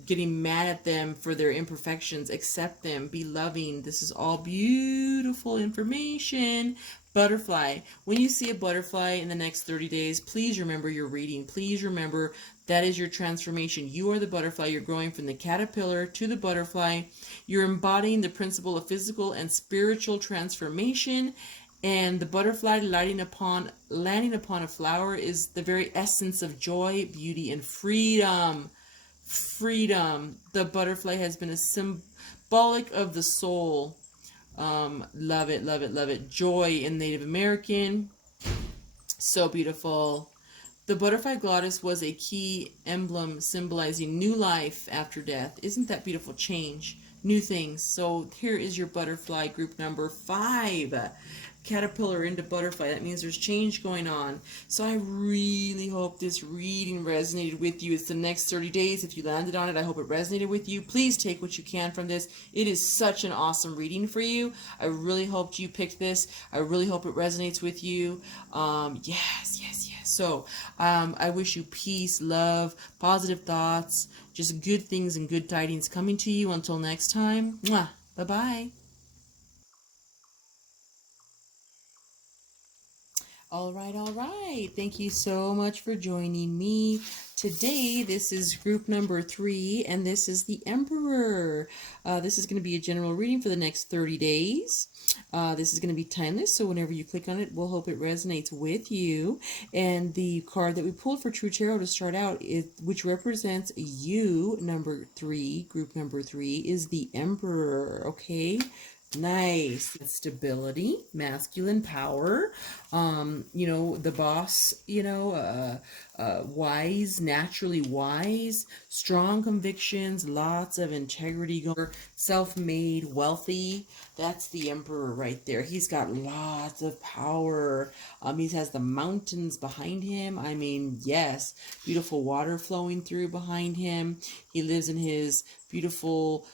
getting mad at them for their imperfections. Accept them, be loving. This is all beautiful information. Butterfly. When you see a butterfly in the next 30 days, please remember your reading. Please remember that is your transformation. You are the butterfly. You're growing from the caterpillar to the butterfly. You're embodying the principle of physical and spiritual transformation. And the butterfly landing upon a flower is the very essence of joy, beauty, and freedom. Freedom. The butterfly has been a symbolic of the soul. Love it, love it, love it. Joy in Native American. So beautiful. The butterfly goddess was a key emblem symbolizing new life after death. Isn't that beautiful? Change, new things. So here is your butterfly, group number 5. Caterpillar into butterfly. That means there's change going on. So I really hope this reading resonated with you. It's the next 30 days. If you landed on it, I hope it resonated with you. Please take what you can from this. It is such an awesome reading for you. I really hoped you picked this. I really hope it resonates with you. Yes. So I wish you peace, love, positive thoughts, just good things and good tidings coming to you. Until next time. Mwah. Bye-bye. All right. Thank you so much for joining me today. This is group number 3, and this is the Emperor. This is going to be a general reading for the next 30 days. This is going to be timeless, so whenever you click on it, we'll hope it resonates with you. And the card that we pulled for True Tarot to start out, which represents you, number 3, group number 3, is the Emperor, okay? Nice. Stability, masculine power, the boss, wise, naturally wise, strong convictions, lots of integrity, self-made, wealthy. That's the Emperor right there. He's got lots of power. He has the mountains behind him. I mean, yes, beautiful water flowing through behind him. He lives in his beautiful,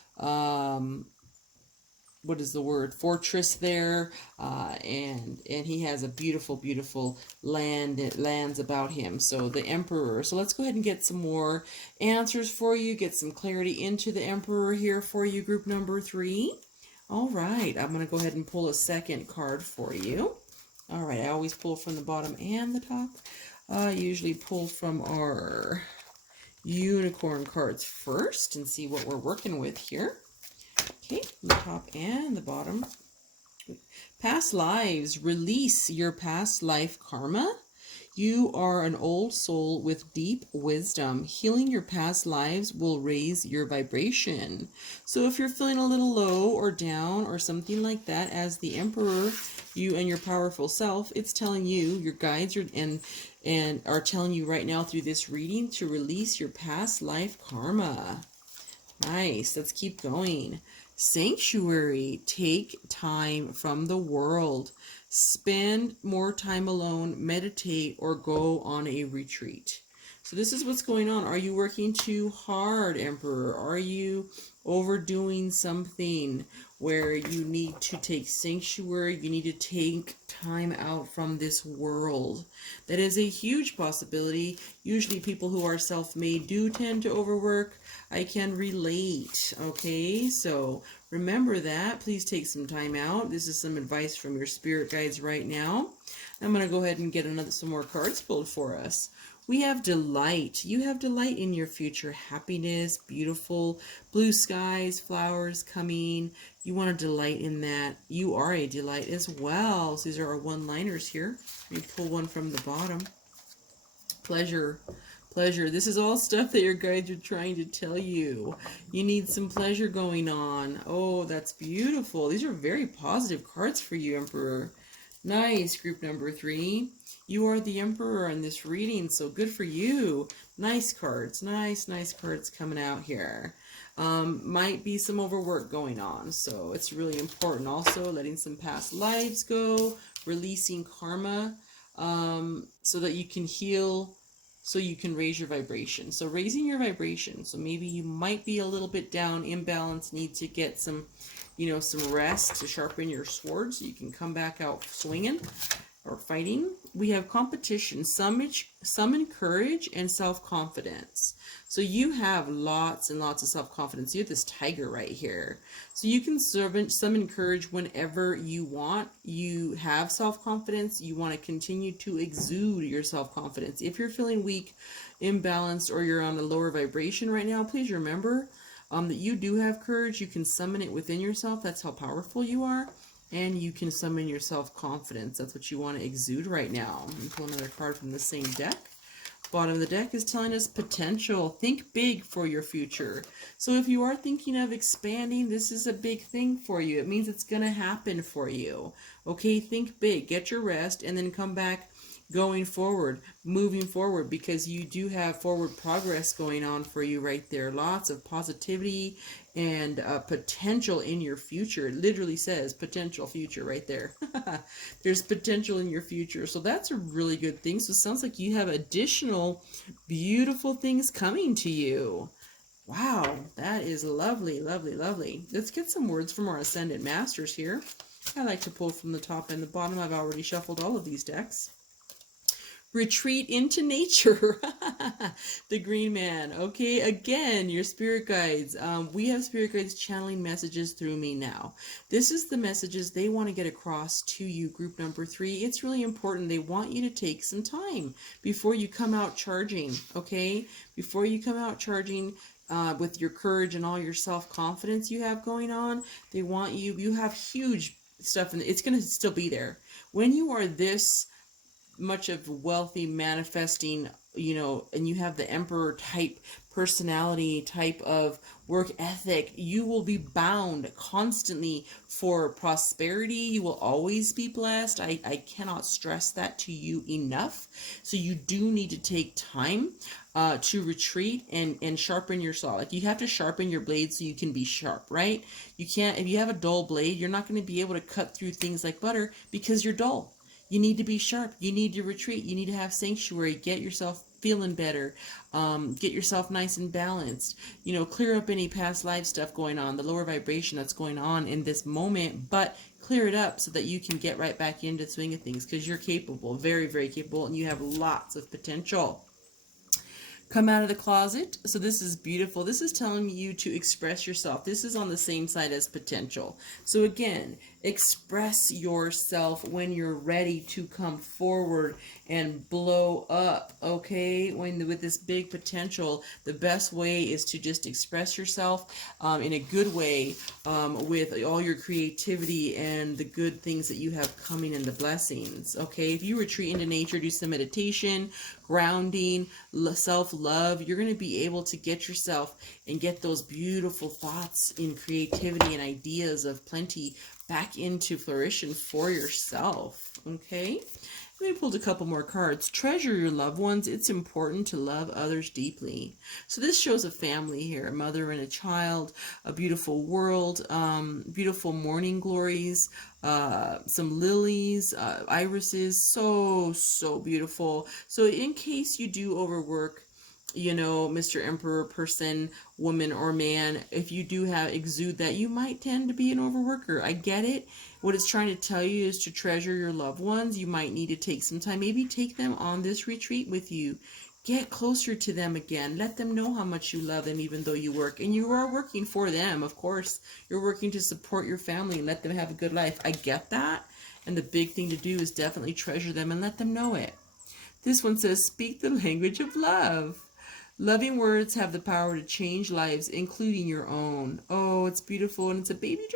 fortress there, and he has a beautiful lands about him. So the Emperor. So let's go ahead and get some more answers for you, get some clarity into the Emperor here for you, group number 3. All right, I'm going to go ahead and pull a second card for you. All right, I always pull from the bottom and the top. I usually pull from our unicorn cards first and see what we're working with here. Okay, the top and the bottom. Past lives. Release your past life karma. You are an old soul with deep wisdom. Healing your past lives will raise your vibration. So if you're feeling a little low or down or something like that, as the Emperor, you and your powerful self, it's telling you, your guides and are telling you right now through this reading to release your past life karma. Nice. Let's keep going. Sanctuary. Take time from the world. Spend more time alone, meditate, or go on a retreat. So this is what's going on. Are you working too hard, Emperor? Are you overdoing something where you need to take sanctuary? You need to take time out from this world. That is a huge possibility. Usually people who are self-made do tend to overwork. I can relate. Okay, so remember that. Please take some time out. This is some advice from your spirit guides right now. I'm going to go ahead and get some more cards pulled for us. We have delight. You have delight in your future. Happiness, beautiful blue skies, flowers coming. You want to delight in that. You are a delight as well. So these are our one-liners here. Let me pull one from the bottom. Pleasure. Pleasure. This is all stuff that your guides are trying to tell you. You need some pleasure going on. Oh, that's beautiful. These are very positive cards for you, Emperor. Nice, group number 3. You are the Emperor in this reading, so good for you. Nice cards. Nice cards coming out here. Might be some overwork going on, so it's really important. Also, letting some past lives go, releasing karma, so that you can heal, so you can raise your vibration. So raising your vibration. So maybe you might be a little bit down, imbalanced, need to get some, some rest to sharpen your sword so you can come back out swinging or fighting. We have competition, summon courage, and self-confidence. So you have lots and lots of self-confidence. You have this tiger right here. So you can summon courage whenever you want. You have self-confidence. You want to continue to exude your self-confidence. If you're feeling weak, imbalanced, or you're on a lower vibration right now, please remember that you do have courage. You can summon it within yourself. That's how powerful you are. And you can summon your self-confidence. That's what you want to exude right now. I'm going to pull another card from the same deck. Bottom of the deck is telling us potential. Think big for your future. So if you are thinking of expanding, this is a big thing for you. It means it's going to happen for you. Okay, think big. Get your rest and then come back going forward, moving forward, because you do have forward progress going on for you right there. Lots of positivity and potential in your future. It literally says potential future right there. There's potential in your future. So that's a really good thing. So it sounds like you have additional beautiful things coming to you. Wow, that is lovely, lovely, lovely. Let's get some words from our Ascended Masters here. I like to pull from the top and the bottom. I've already shuffled all of these decks. Retreat into nature. The green man. Okay, again, your spirit guides. We have spirit guides channeling messages through me now. This is the messages they want to get across to you, group number 3. It's really important. They want you to take some time before you come out charging, okay? Before you come out charging with your courage and all your self-confidence you have going on, they want you have huge stuff, and it's going to still be there. When you are this much of wealthy manifesting, and you have the Emperor type personality, type of work ethic, you will be bound constantly for prosperity. You will always be blessed. I cannot stress that to you enough. So you do need to take time to retreat and sharpen your saw. Like, you have to sharpen your blade so you can be sharp, right? You can't, if you have a dull blade, you're not going to be able to cut through things like butter because you're dull. You need to be sharp. You need to retreat. You need to have sanctuary. Get yourself feeling better. Get yourself nice and balanced. Clear up any past life stuff going on, the lower vibration that's going on in this moment, but clear it up so that you can get right back into the swing of things, because you're capable, very, very capable, and you have lots of potential. Come out of the closet. So this is beautiful. This is telling you to express yourself. This is on the same side as potential. So again, Express yourself when you're ready to come forward and blow up, okay? With this big potential, the best way is to just express yourself in a good way, with all your creativity and the good things that you have coming and the blessings, okay? If you retreat into nature, do some meditation, grounding, self-love, you're going to be able to get yourself and get those beautiful thoughts in creativity and ideas of plenty back into flourishing for yourself, okay? We pulled a couple more cards. Treasure your loved ones. It's important to love others deeply. So this shows a family here, a mother and a child, a beautiful world, beautiful morning glories, some lilies, irises, so beautiful. So in case you do overwork, you know, Mr. Emperor, person, woman, or man, if you do exude that, you might tend to be an overworker. I get it. What it's trying to tell you is to treasure your loved ones. You might need to take some time. Maybe take them on this retreat with you. Get closer to them again. Let them know how much you love them, even though you work. And you are working for them, of course. You're working to support your family and let them have a good life. I get that. And the big thing to do is definitely treasure them and let them know it. This one says, speak the language of love. Loving words have the power to change lives, including your own. Oh, it's beautiful, and it's a baby dragon.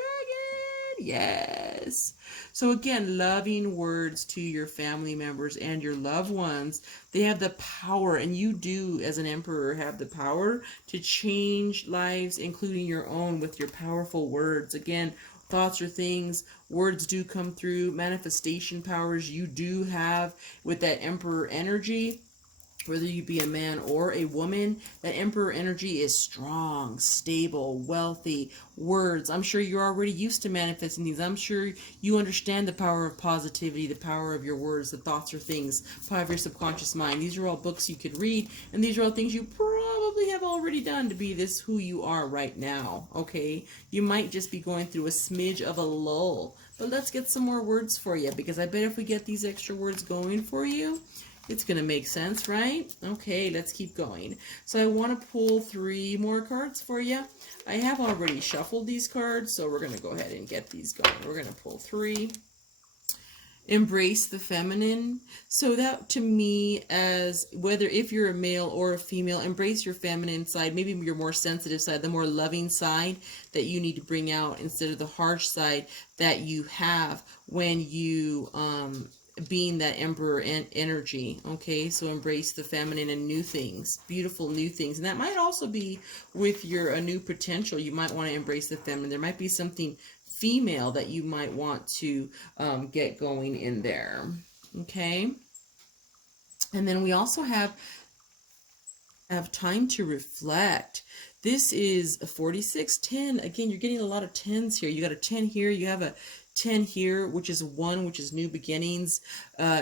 Yes. So again, loving words to your family members and your loved ones, they have the power, and you do, as an emperor, have the power to change lives, including your own, with your powerful words. Again, thoughts or things, words do come through. Manifestation powers you do have with that emperor energy. Whether you be a man or a woman, that emperor energy is strong, stable, wealthy. Words, I'm sure you're already used to manifesting these. I'm sure you understand the power of positivity, the power of your words, the thoughts or things, power of your subconscious mind. These are all books you could read, and these are all things you probably have already done to be this who you are right now, okay? You might just be going through a smidge of a lull, but let's get some more words for you, because I bet if we get these extra words going for you, it's going to make sense, right? Okay, let's keep going. So I want to pull 3 more cards for you. I have already shuffled these cards, so we're going to go ahead and get these going. We're going to pull 3. Embrace the feminine. So that, to me, as whether if you're a male or a female, embrace your feminine side, maybe your more sensitive side, the more loving side that you need to bring out instead of the harsh side that you have when you being that emperor energy. Okay, so embrace the feminine and new things, beautiful new things. And that might also be with a new potential. You might want to embrace the feminine. There might be something female that you might want to get going in there. Okay, and then we also have time to reflect. This is a 4610. Again, you're getting a lot of 10s here. You got a 10 here, you have a 10 here, which is 1, which is new beginnings.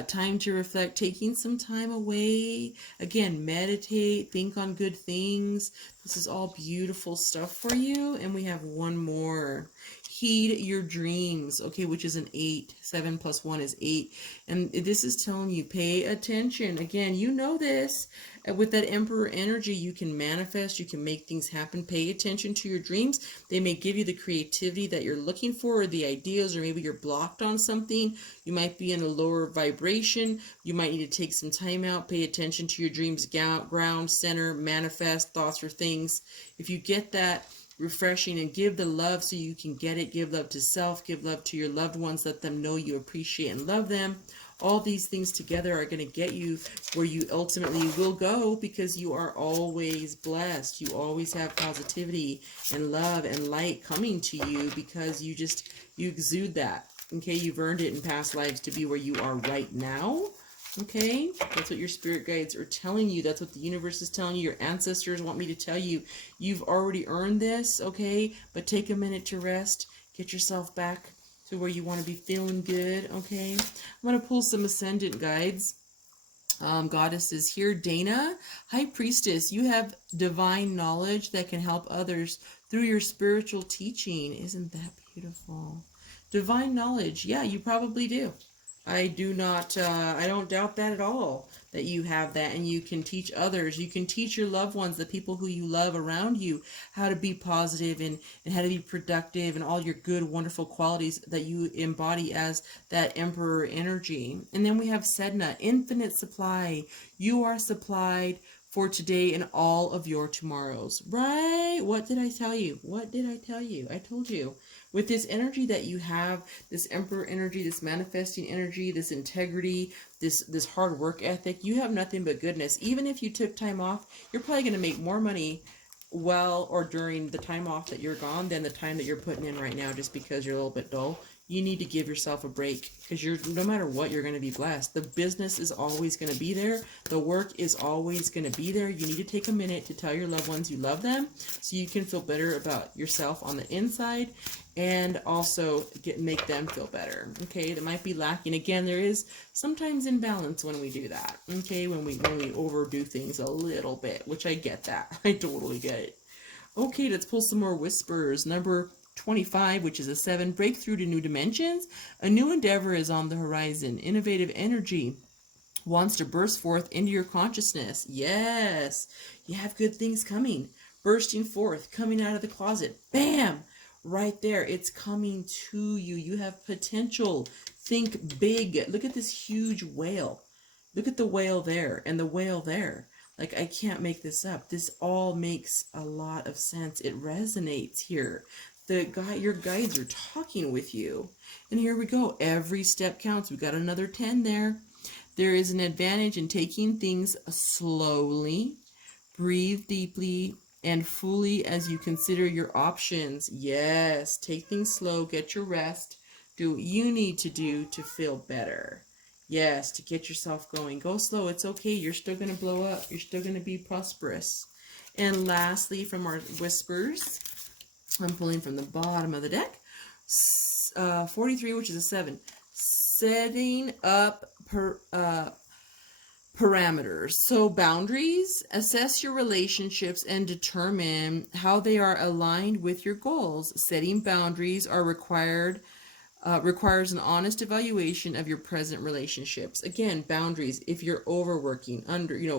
Time to reflect, taking some time away. Again, meditate, think on good things. This is all beautiful stuff for you. And we have 1 more. Heed your dreams, okay, which is an 8. 7 plus 1 is 8. And this is telling you, pay attention. Again, you know this. With that emperor energy, you can manifest, you can make things happen. Pay attention to your dreams. They may give you the creativity that you're looking for, or the ideas, or maybe you're blocked on something. You might be in a lower vibration. You might need to take some time out. Pay attention to your dreams, ground, center, manifest thoughts or things. If you get that, refreshing, and give the love so you can get it. Give love to self, give love to your loved ones, let them know you appreciate and love them. All these things together are going to get you where you ultimately will go, because you are always blessed. You always have positivity and love and light coming to you, because you exude that. Okay, you've earned it in past lives to be where you are right now. Okay, that's what your spirit guides are telling you. That's what the universe is telling you. Your ancestors want me to tell you. You've already earned this, okay? But take a minute to rest. Get yourself back to where you want to be feeling good, okay? I'm going to pull some ascendant guides. Goddesses here. Dana, High Priestess, you have divine knowledge that can help others through your spiritual teaching. Isn't that beautiful? Divine knowledge. Yeah, you probably do. I do not, I don't doubt that at all, that you have that and you can teach others. You can teach your loved ones, the people who you love around you, how to be positive and how to be productive and all your good, wonderful qualities that you embody as that emperor energy. And then we have Sedna, infinite supply. You are supplied for today and all of your tomorrows. Right? What did I tell you? What did I tell you? I told you. With this energy that you have, this emperor energy, this manifesting energy, this integrity, this hard work ethic, you have nothing but goodness. Even if you took time off, you're probably going to make more money while or during the time off that you're gone than the time that you're putting in right now, just because you're a little bit dull. You need to give yourself a break, because you're, no matter what, you're going to be blessed. The business is always going to be there. The work is always going to be there. You need to take a minute to tell your loved ones you love them, so you can feel better about yourself on the inside, and also make them feel better. Okay, that might be lacking. Again, there is sometimes imbalance when we do that. Okay, when we overdo things a little bit, which I get that. I totally get it. Okay, let's pull some more whispers. Number 25, which is a 7, breakthrough to new dimensions. A new endeavor is on the horizon. Innovative energy wants to burst forth into your consciousness. Yes, you have good things coming. Bursting forth, coming out of the closet. Bam! Right there, it's coming to you. You have potential. Think big. Look at this huge whale. Look at the whale there and the whale there. Like, I can't make this up. This all makes a lot of sense. It resonates here. Your guides are talking with you. And here we go. Every step counts. We've got another 10 there. There is an advantage in taking things slowly. Breathe deeply and fully as you consider your options. Yes, take things slow, get your rest, do what you need to do to feel better. Yes, to get yourself going. Go slow, it's okay. You're still going to blow up. You're still going to be prosperous. And lastly, from our whispers, I'm pulling from the bottom of the deck, 43, which is a 7. Setting up parameters. So boundaries, assess your relationships and determine how they are aligned with your goals. Setting boundaries requires an honest evaluation of your present relationships. Again, boundaries. If you're overworking,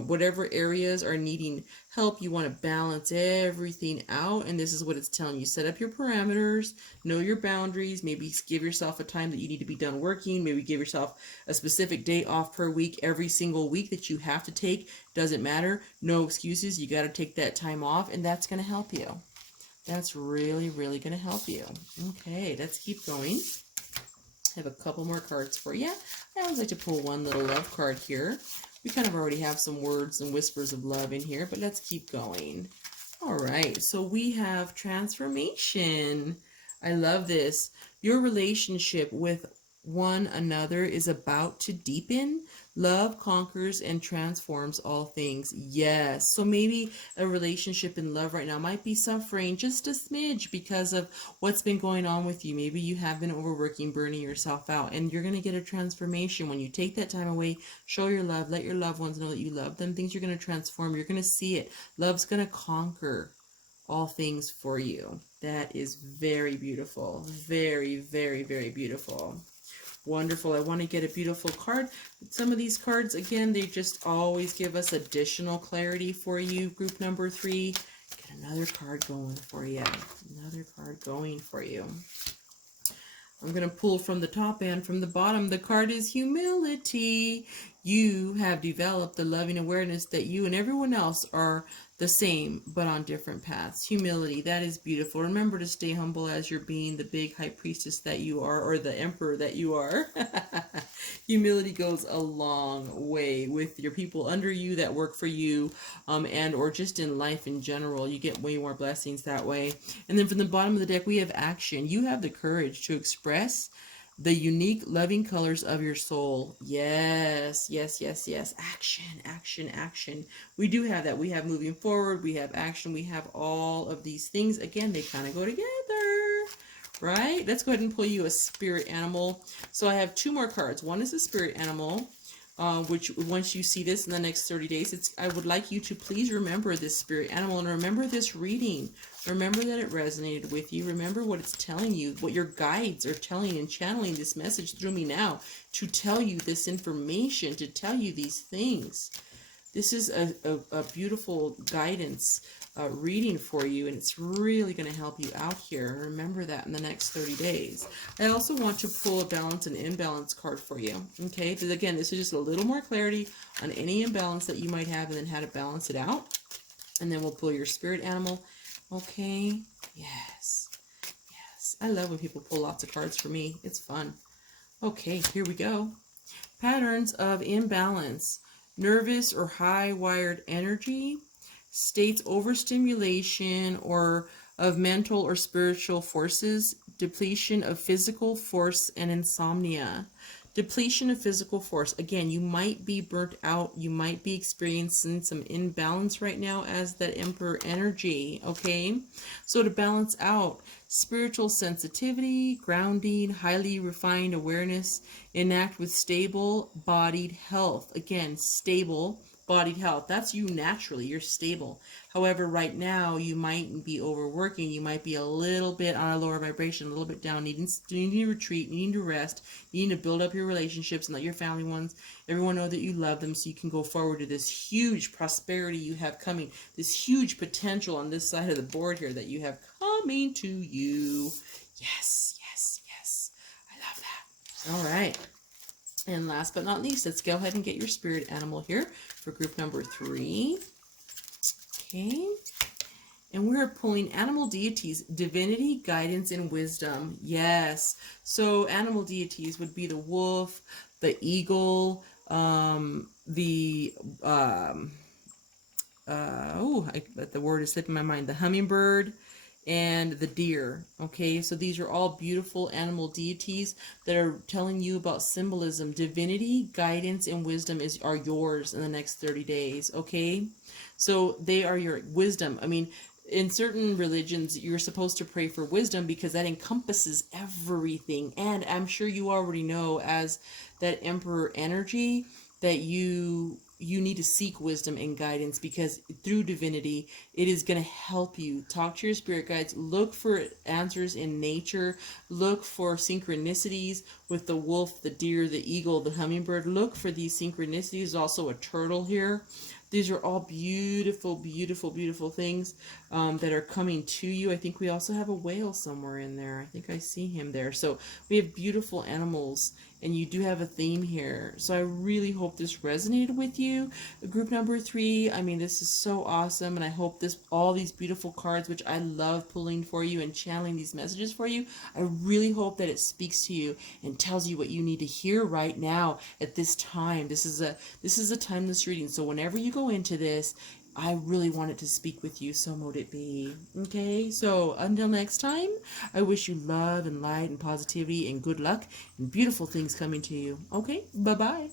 whatever areas are needing help, you want to balance everything out. And this is what it's telling you. Set up your parameters, know your boundaries, maybe give yourself a time that you need to be done working, maybe give yourself a specific day off per week, every single week that you have to take. Doesn't matter. No excuses. You got to take that time off, and that's going to help you. That's really, really going to help you. Okay, let's keep going. I have a couple more cards for you. I always like to pull one little love card here. We kind of already have some words and whispers of love in here, but let's keep going. All right, so we have transformation. I love this. Your relationship with one another is about to deepen. Love conquers and transforms all things. Yes. So maybe a relationship in love right now might be suffering just a smidge because of what's been going on with you. Maybe you have been overworking, burning yourself out, and you're going to get a transformation when you take that time away. Show your love. Let your loved ones know that you love them. Things are going to transform. You're going to see it. Love's going to conquer all things for you. That is very beautiful. Very, very, very beautiful. Wonderful. I want to get a beautiful card. Some of these cards, again, they just always give us additional clarity for you. Group number 3. Get another card going for you. Another card going for you. I'm going to pull from the top and from the bottom. The card is humility. You have developed the loving awareness that you and everyone else are the same, but on different paths. Humility, that is beautiful. Remember to stay humble as you're being the big high priestess that you are, or the emperor that you are. Humility goes a long way with your people under you that work for you, and or just in life in general. You get way more blessings that way. And then from the bottom of the deck, we have action. You have the courage to express the unique loving colors of your soul. Yes, yes, yes, yes. Action, action, action. We do have that. We have moving forward. We have action. We have all of these things. Again, they kind of go together, right? Let's go ahead and pull you a spirit animal. So I have 2 more cards. One is a spirit animal. which once you see this in the next 30 days, I would like you to please remember this spirit animal and remember this reading. Remember that it resonated with you. Remember what it's telling you, what your guides are telling and channeling this message through me now to tell you this information, to tell you these things. This is a beautiful guidance reading for you, and it's really going to help you out here. Remember that in the next 30 days. I also want to pull a balance and imbalance card for you. Okay, because again, this is just a little more clarity on any imbalance that you might have and then how to balance it out. And then we'll pull your spirit animal. Okay, yes, yes. I love when people pull lots of cards for me. It's fun. Okay, here we go. Patterns of imbalance. Nervous or high-wired energy, states overstimulation or of mental or spiritual forces, depletion of physical force, and insomnia. Depletion of physical force. Again, you might be burnt out. You might be experiencing some imbalance right now as that Emperor energy, okay? So to balance out, spiritual sensitivity, grounding, highly refined awareness, enact with stable bodied health. Again, stable bodied health. That's you naturally. You're stable. However, right now, you might be overworking. You might be a little bit on a lower vibration, a little bit down, needing to retreat, needing to rest, needing to build up your relationships and let your family ones, everyone know that you love them so you can go forward to this huge prosperity you have coming, this huge potential on this side of the board here that you have coming to you. Yes, yes, yes. I love that. All right. And last but not least, let's go ahead and get your spirit animal here for group number 3. Okay. And we're pulling animal deities, divinity, guidance, and wisdom. Yes. So animal deities would be the wolf, the eagle, the word is slipping my mind, the hummingbird, and the deer. Okay, so these are all beautiful animal deities that are telling you about symbolism. Divinity, guidance, and wisdom are yours in the next 30 days. Okay, so they are your wisdom. I mean, in certain religions, you're supposed to pray for wisdom because that encompasses everything. And I'm sure you already know, as that Emperor energy, that you need to seek wisdom and guidance, because through divinity, it is going to help you. Talk to your spirit guides. Look for answers in nature. Look for synchronicities with the wolf, the deer, the eagle, the hummingbird. Look for these synchronicities. There's also a turtle here. These are all beautiful, beautiful, beautiful things that are coming to you. I think we also have a whale somewhere in there. I think I see him there. So we have beautiful animals, and you do have a theme here. So I really hope this resonated with you. Group number 3, I mean, this is so awesome, and I hope all these beautiful cards, which I love pulling for you and channeling these messages for you, I really hope that it speaks to you and tells you what you need to hear right now at this time. This is a timeless reading. So whenever you go into this, I really want it to speak with you, so mote it be. Okay, so until next time, I wish you love and light and positivity and good luck and beautiful things coming to you. Okay, bye-bye.